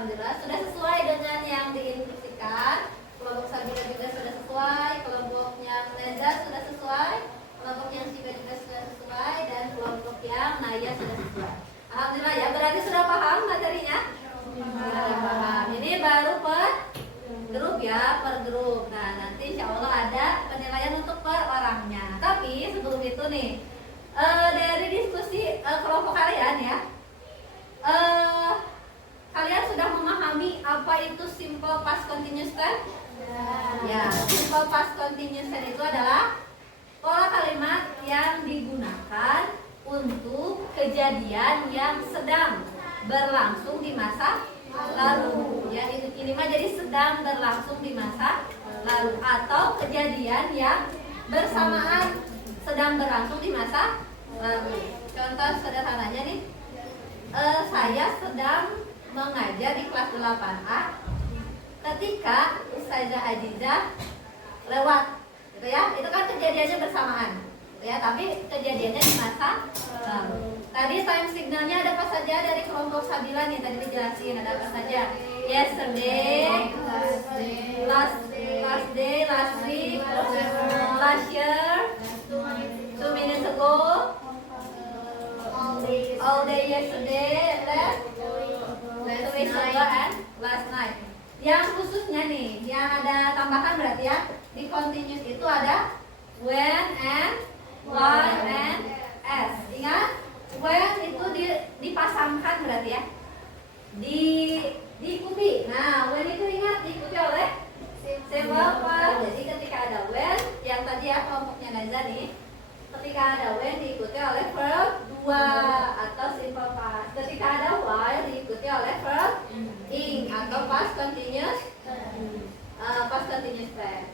alhamdulillah sudah sesuai dengan yang diinstruksikan. Kelompok Sabila juga sudah sesuai, kelompok yang Neza sudah sesuai, kelompok yang Shiba juga sudah sesuai, dan kelompok yang Naya sudah sesuai. Alhamdulillah ya, berarti sudah paham materinya? Sudah paham. Ini baru per grup ya, per grup. Nah, nanti insya Allah ada penilaian untuk per orangnya. Tapi sebelum itu nih, dari diskusi kelompok kalian ya, kalian sudah memahami apa itu simple past continuous tense? Ya, simple past continuous tense itu adalah pola kalimat yang digunakan untuk kejadian yang sedang berlangsung di masa lalu. Ya, ini mah jadi sedang berlangsung di masa lalu atau kejadian yang bersamaan sedang berlangsung di masa lalu. Contoh sederhananya nih, saya sedang mengajar di kelas 8A ketika Ustazah Aziza lewat, gitu ya. Itu kan kejadiannya bersamaan, gitu ya. Tapi kejadiannya di masa lalu. Tadi time signalnya ada apa saja dari kelompok Sabila nih? Tadi dijelasin ada apa saja? Yesterday, last day, last week, last year, 2 minutes ago, all day yesterday, last week ago, and last night. Yang khususnya nih, yang ada tambahan berarti ya, di continuous itu ada when and why and as. Ingat, when itu dipasangkan berarti ya, diikuti. Nah, when itu ingat diikuti oleh simple past. Jadi ketika ada when, yang tadi ya kelompoknya Naza nih, ketika ada when diikuti oleh verb 2 atau simple past. Ketika ada while diikuti oleh verb ing atau past continuous tense.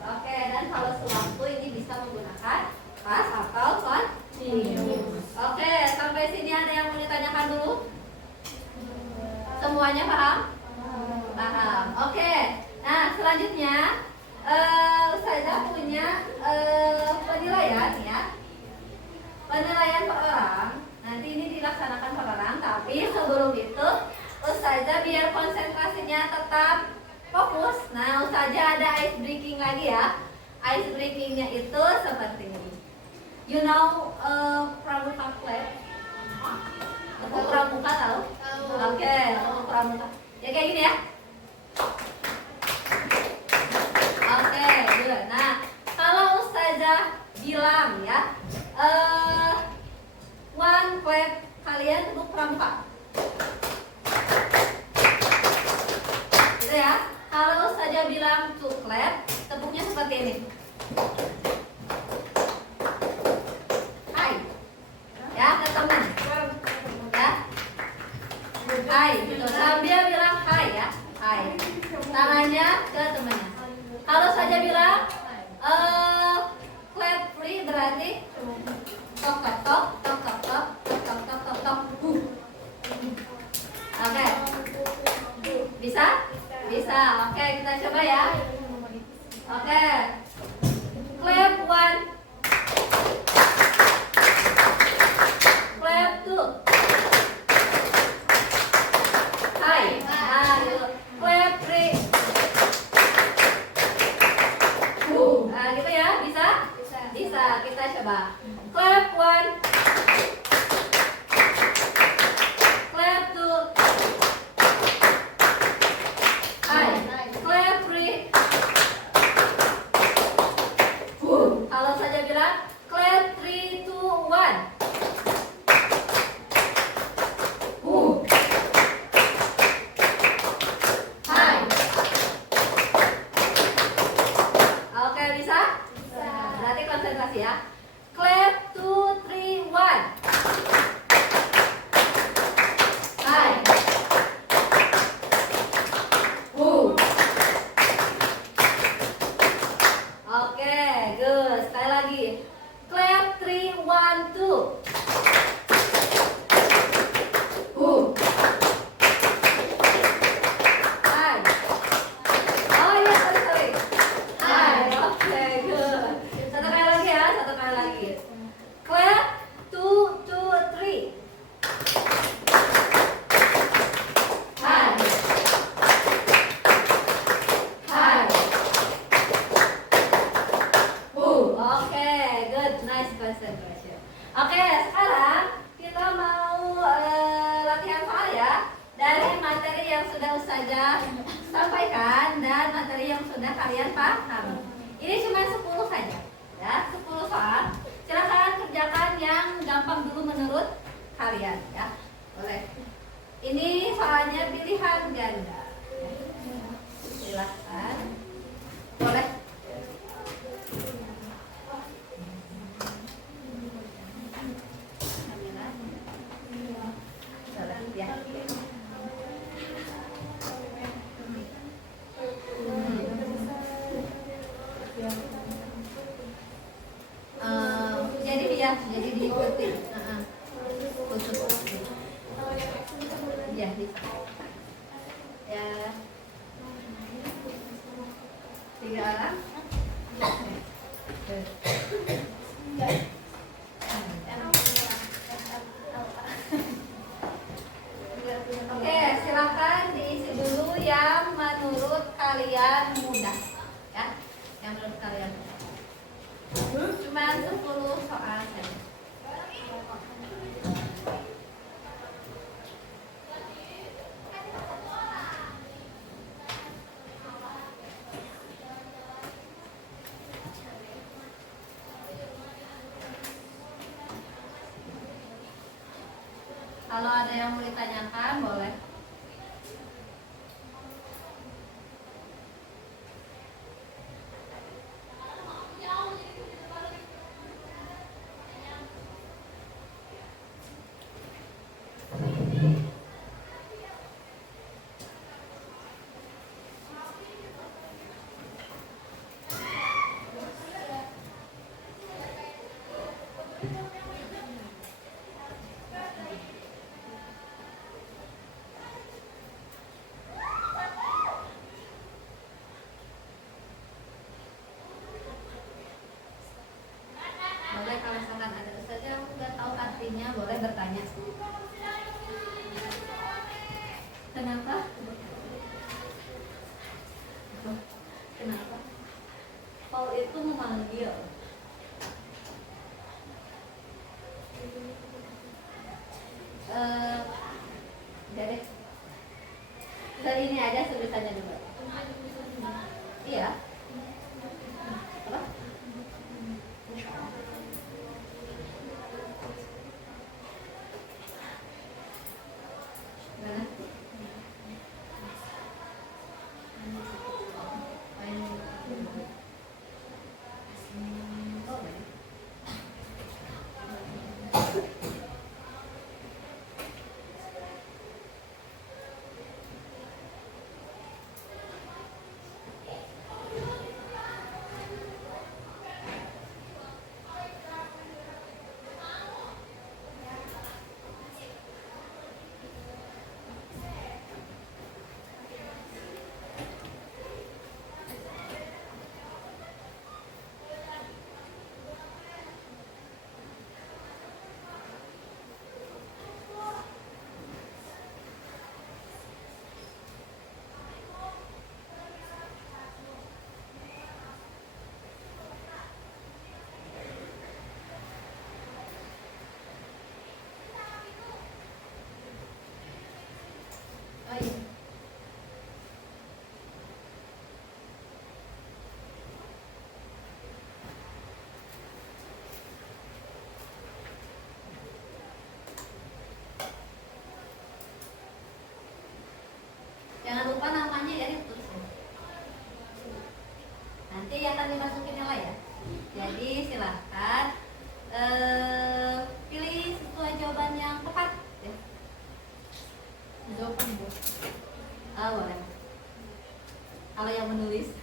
Oke, dan kalau sewaktu ini bisa menggunakan past atau continuous. Oke, sampai sini ada yang mau ditanyakan dulu? Semuanya paham? Paham. Oke. Nah, selanjutnya Ustazah punya penilaian ya. Penilaian per orang. Nanti ini dilaksanakan per orang, tapi sebelum itu Ustazah biar konsentrasinya tetap fokus. Nah, Ustazah ada ice breaking lagi ya. Ice breakingnya itu seperti ini. You know pramuka club? Tepuk pramuka tahu? Oke, tepuk pramuka. Ya kayak gini ya. Oke, good. Nah, kalau Ustazah bilang ya, one clap, kalian tepuk pramuka. Gitu ya. Kalau Ustazah bilang two clap, tepuknya seperti ini. Ya, ke teman ya, hai gitu. Sambil bilang hai ya, hai, tangannya ke temannya. Kalau saja bilang clap free berarti tok tok tok tok tok tok tok tok tok tok tok. Oke, bisa? Bisa. Oke, kita coba ya. Oke, clap one, clap two, hai, nah gitu. Clap three, nah gitu ya, bisa? Bisa, kita coba. Clap one, clap two, hai, clap three. Kalau saja materi yang sudah Ustazah sampaikan dan materi yang sudah kalian paham. Ini cuma 10 saja, ya, 10 soal. Silakan kerjakan yang gampang dulu menurut kalian, ya. Boleh. Ini soalnya pilihan ganda. Silakan. Boleh. Ya. Jadi diikuti. Khusus. Ya, bisa. Ya. 3 orang. Oke, silakan diisi dulu yang menurut kalian mudah, ya. Yang menurut kalian mudah. Cuma 10 soal saja. Kalau ada yang mau ditanyakan, boleh. Boleh, kalau misalkan ada saja yang nggak tahu artinya, boleh bertanya. Kenapa? Kenapa? Paul itu memanggil. Jadi dari ini aja sebisanya dulu. Iya. Apa? Oh iya. Jangan lupa namanya ya ditulis. Nanti akan dimasukin nilai ya. Jadi silahkan pilih sesuai jawaban yang tepat. Ya. Jawaban bu. Ah, boleh. Kalau yang menulis.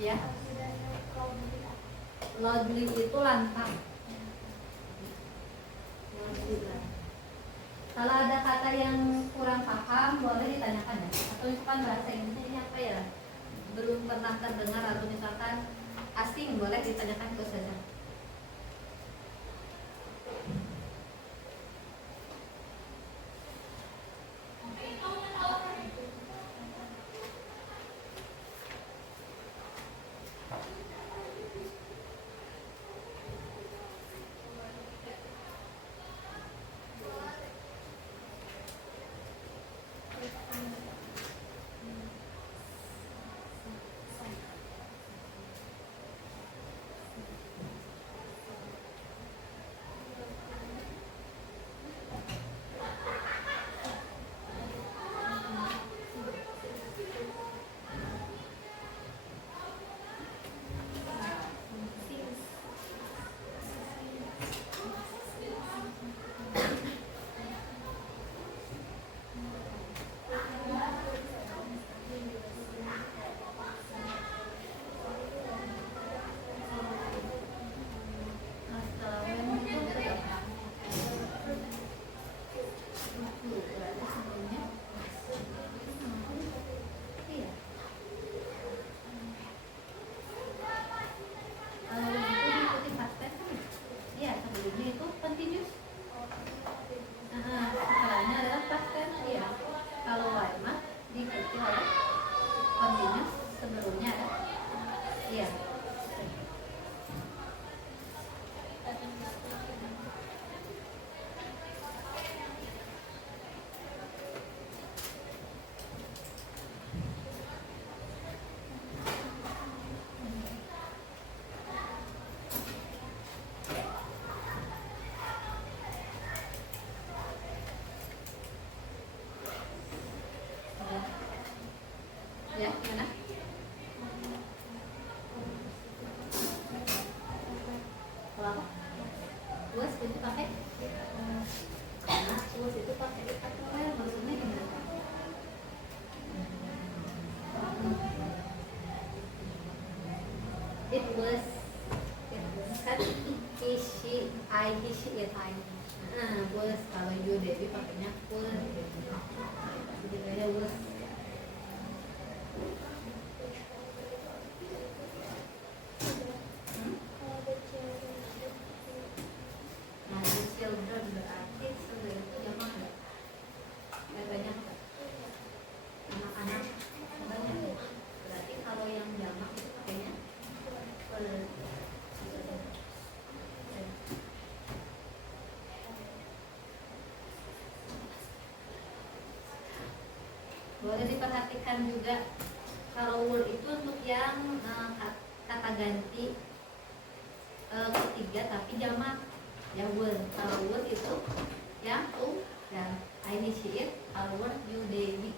Ya. Loudly itu lantang. Kalau ada kata yang kurang paham, boleh ditanyakan ya. Atau misalkan bahasa Inggrisnya ini apa ya? Belum pernah terdengar atau misalkan asing, boleh ditanyakan ke saya. continuous sebelumnya ada. Iya. Ya, gimana? Kalau apa? Was itu pakai? Nah, was itu pakai aktual maksudnya gimana? It was kan he, she, I, he, she, it, I. Nah, was kalau you Debbie pakainya was. Jadi beda was. Nah, the children berarti children itu jamak nggak? Banyak nggak? Anak-anak banyak ya? Berarti kalau yang jamak itu pakainya boleh diperhatikan juga kalau word itu untuk yang kata ganti ketiga tapi jamak ya word. Kalau word itu yang dan I initiate, kalau word you they we.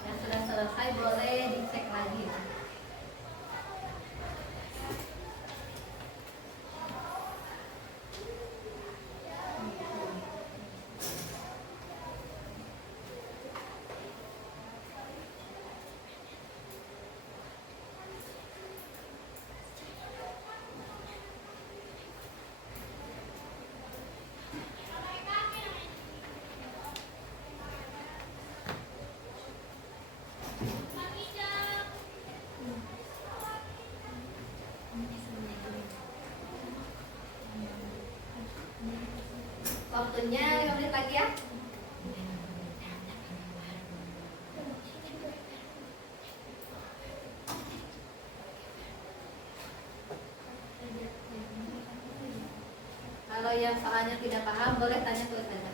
Yang sudah selesai boleh dicek lagi. Waktunya 5 menit lagi ya. Kalau yang soalnya tidak paham boleh tanya tulis saja.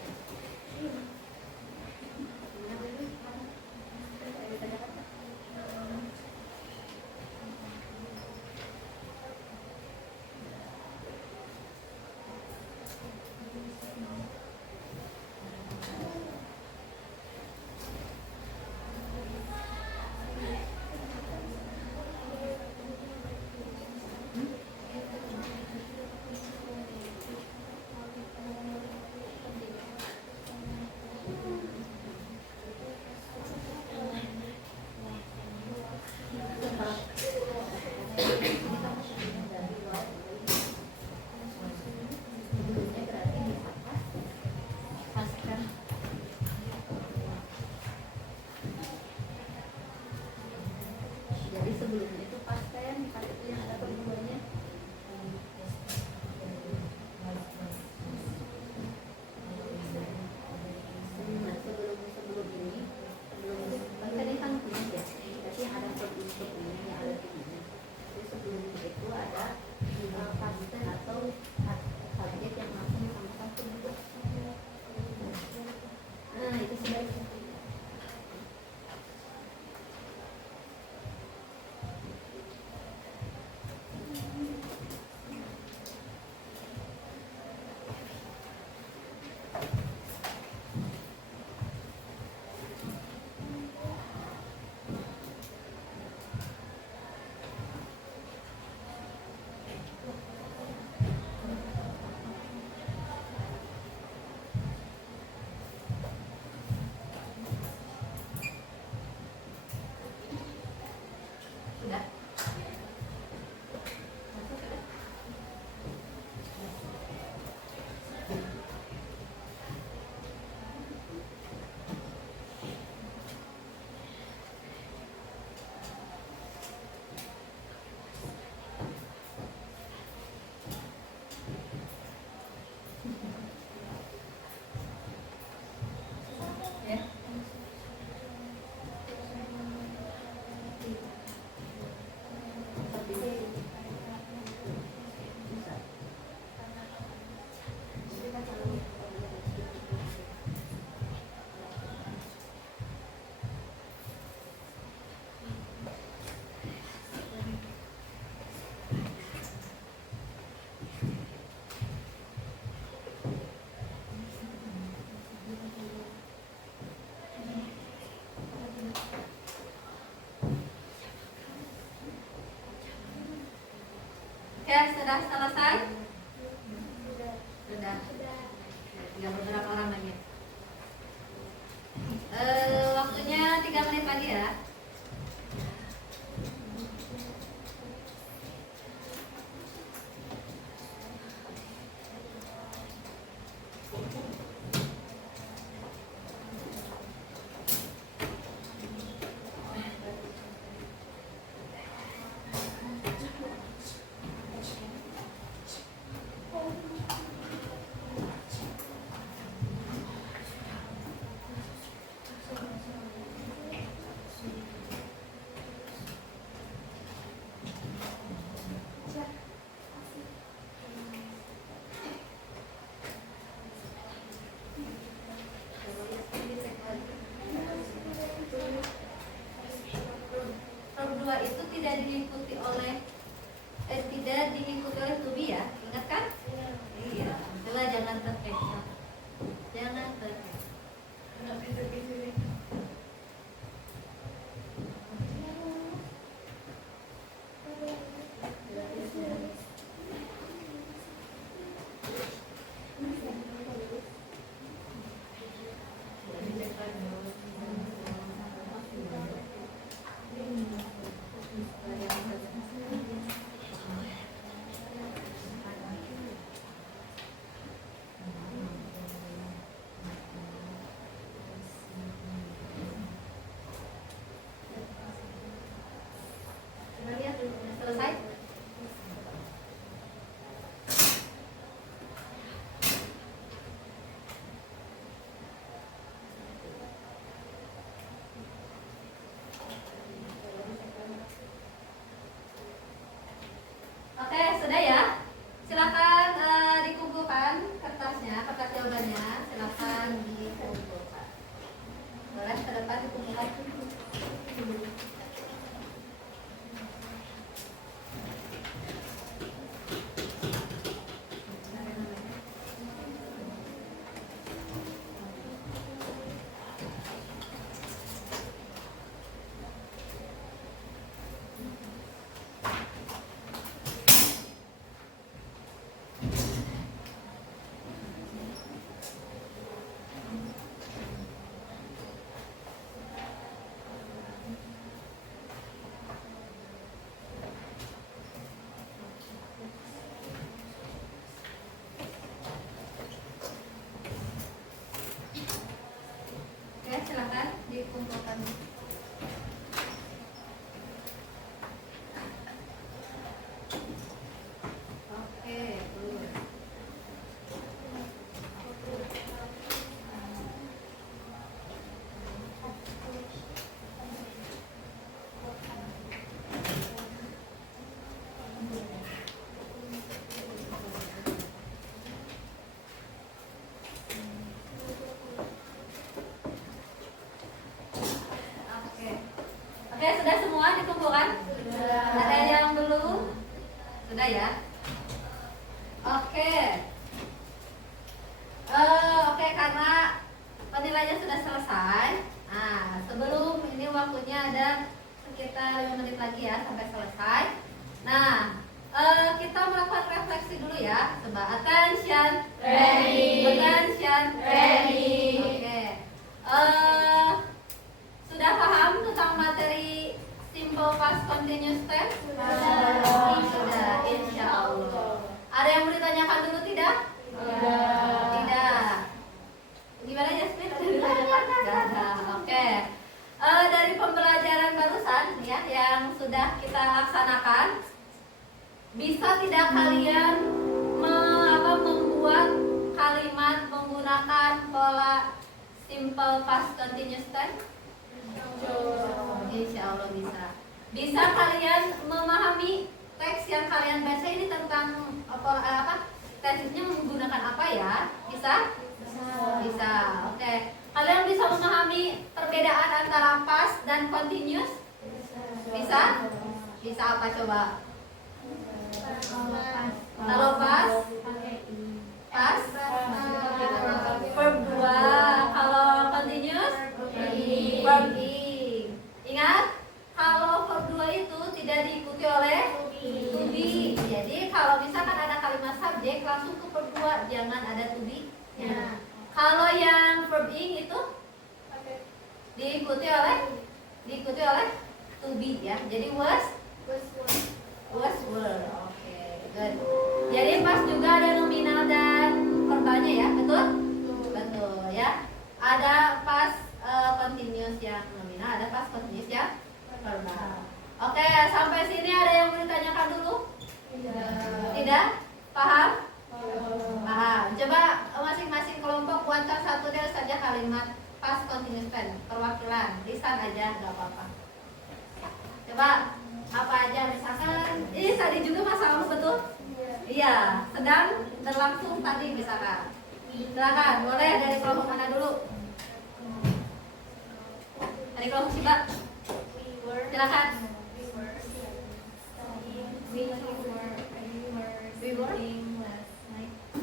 sudah selesai? Sudah. Sudah. Sudah. Tinggal beberapa orang lagi. Waktunya 3 menit lagi ya. Verb 2 itu tidak diikuti oleh to be ya, ingat kan? Iya, itulah jangan terkecoh. Jangan terkecoh. Coba lihat, udah selesai? Oke, sudah ya. Silakan dikumpulkan kertasnya, kertas jawabannya. Silakan dikumpulkan. Boleh ke depan dikumpulkan. Oke, silakan dikumpulkan. Oke, bagus. Oke. Oke, sudah semua dikumpulkan? Ada yang belum? Sudah ya? Oke. Oke, karena penilaiannya sudah selesai. Nah, sebelum ini waktunya ada sekitar 5 menit lagi ya sampai selesai. Nah, kita melakukan refleksi dulu ya. Coba attention. Ready. Attention. Ready. Oke. Sudah paham tentang materi simple past continuous tense? Sudah, insya Allah. Ada yang mau ditanyakan dulu tidak? Tidak. Gimana Yasmin? Ada yang ditanyakan? Tidak ada. Oke. Dari pembelajaran barusan ya yang sudah kita laksanakan, bisa tidak kalian membuat kalimat menggunakan pola simple past continuous tense? Insya Allah bisa. Bisa kalian memahami teks yang kalian baca ini tentang apa? Teksnya menggunakan apa ya? Bisa? Bisa. Oke. Kalian bisa memahami perbedaan antara past dan continuous? Bisa? Bisa apa coba? Kalau past? Past? Verb 2. Kalau continuous? Verb ing. Ingat, kalau verb 2 itu tidak diikuti oleh to be. Jadi kalau bisa being itu diikuti oleh to be ya. Jadi was were. Oke, good. Jadi pas juga ada nominal dan verbanya ya, betul? Betul ya. Ada pas continuous yang nominal, ada pas continuous yang verbal. Oke, sampai sini ada yang mau ditanyakan dulu? Tidak? Paham? Paham. Coba masing-masing kelompok buatkan satu deh saja kalimat past continuous tense, perwakilan, lisan aja nggak apa-apa. Coba apa aja misalkan, ini tadi juga masalahmu betul? Iya, sedang berlangsung tadi misalkan. Silakan, boleh dari kelompok mana dulu? Dari kelompok Siba. Silakan.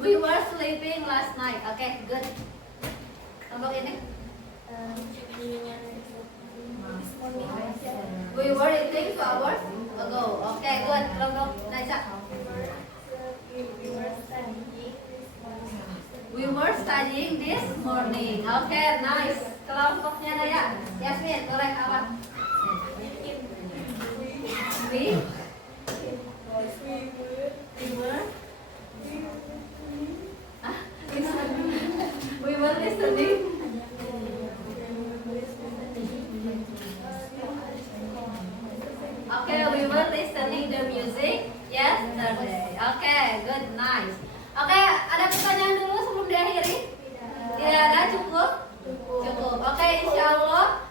We were sleeping last night. Oke, good. Kelompok ini. We were eating 2 hours ago. Oke, good. Kelompok Naisa. We were studying this morning. Oke, nice. Kelompoknya Naya. Yasmin, boleh apa? We were listening. Okay, we were listening the music yesterday. Okay, good, nice. Okay, ada pertanyaan dulu sebelum diakhiri? Tidak ada, cukup? Cukup. Okay, insya Allah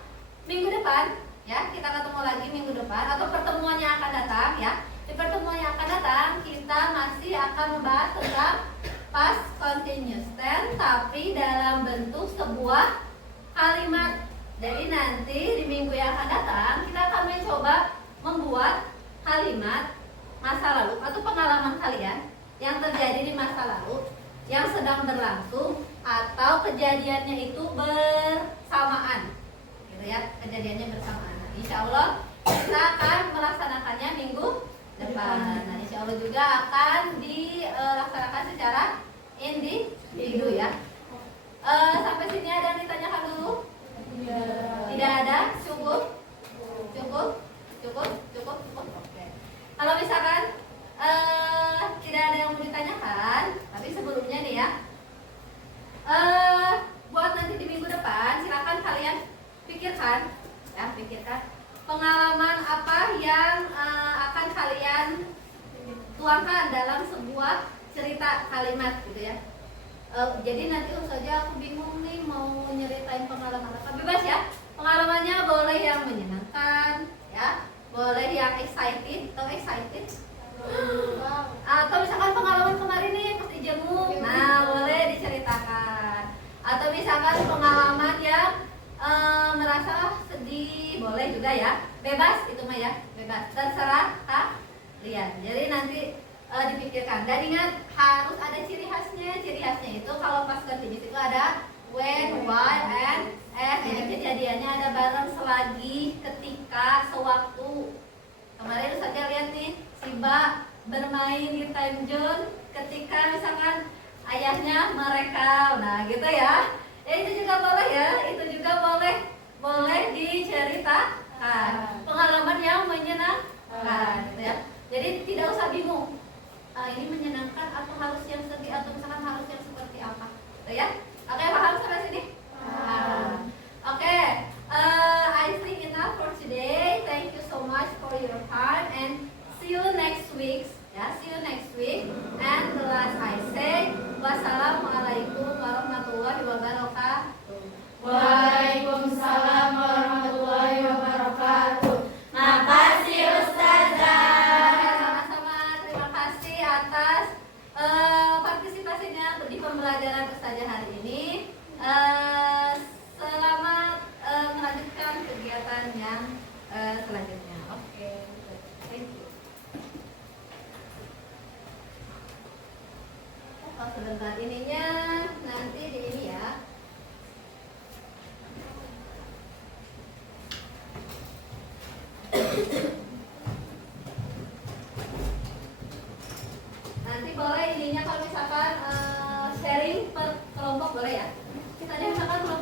minggu depan ya kita ketemu lagi minggu depan atau pertemuan yang akan datang ya. Di pertemuan yang akan datang kita masih akan membahas tentang past continuous tense tapi dalam bentuk sebuah kalimat. Jadi nanti di minggu yang akan datang kita akan mencoba membuat kalimat masa lalu atau pengalaman kalian yang terjadi di masa lalu yang sedang berlangsung atau kejadiannya itu bersamaan gitu ya, kejadiannya bersamaan. Nah, insya Allah kita akan melaksanakannya minggu depan. Nah, insya Allah juga akan dilaksanakan secara individu ya. Sampai sini ada yang ditanyakan dulu? Tidak ada? Cukup? Oke. Kalau misalkan tidak ada yang mau ditanyakan, tapi sebelumnya nih ya, buat nanti di minggu depan silakan kalian pikirkan pengalaman apa yang akan kalian tuangkan dalam sebuah cerita kalimat gitu ya. Jadi nanti saja aku bingung nih mau nyeritain pengalaman apa, bebas ya. Pengalamannya boleh yang menyenangkan ya, boleh yang excited atau misalkan pengalaman kemarin nih pas dijenguk, nah boleh diceritakan. Atau misalkan pengalaman yang merasa sedih, boleh juga ya, bebas itu mah ya, bebas, terserah kalian. Jadi nanti dipikirkan dan ingat harus ada ciri khasnya. Ciri khasnya itu kalau pas continuous itu ada when, why, and as. Jadi kejadiannya ada bareng, selagi, ketika, sewaktu. Kemarin saja lihat nih Siba bermain di time zone ketika misalkan ayahnya merekam, nah gitu ya. Ya itu juga boleh ya, itu juga boleh diceritakan pengalaman yang menyenangkan gitu ya. Jadi tidak usah bingung ini menyenangkan atau harus yang sedih atau misalkan harus yang seperti apa gitu ya. Oke, paham sampai sini? Oke, I think enough for today. Thank you so much for your time and see you next week. Ya, see you next week. And the last I say, wassalamualaikum warahmatullahi wabarakatuh. Waalaikumsalam warahmatullahi wabarakatuh. Makasih Ustazah. Sama-sama, terima kasih atas partisipasinya di pembelajaran Ustazah hari ini. Selamat melanjutkan kegiatan yang selanjutnya. Oke, thank you. Oh, sebentar, ininya nanti di ini ya. Nanti boleh ininya kalau misalkan sharing per kelompok boleh ya. Kita ada misalkan kelompok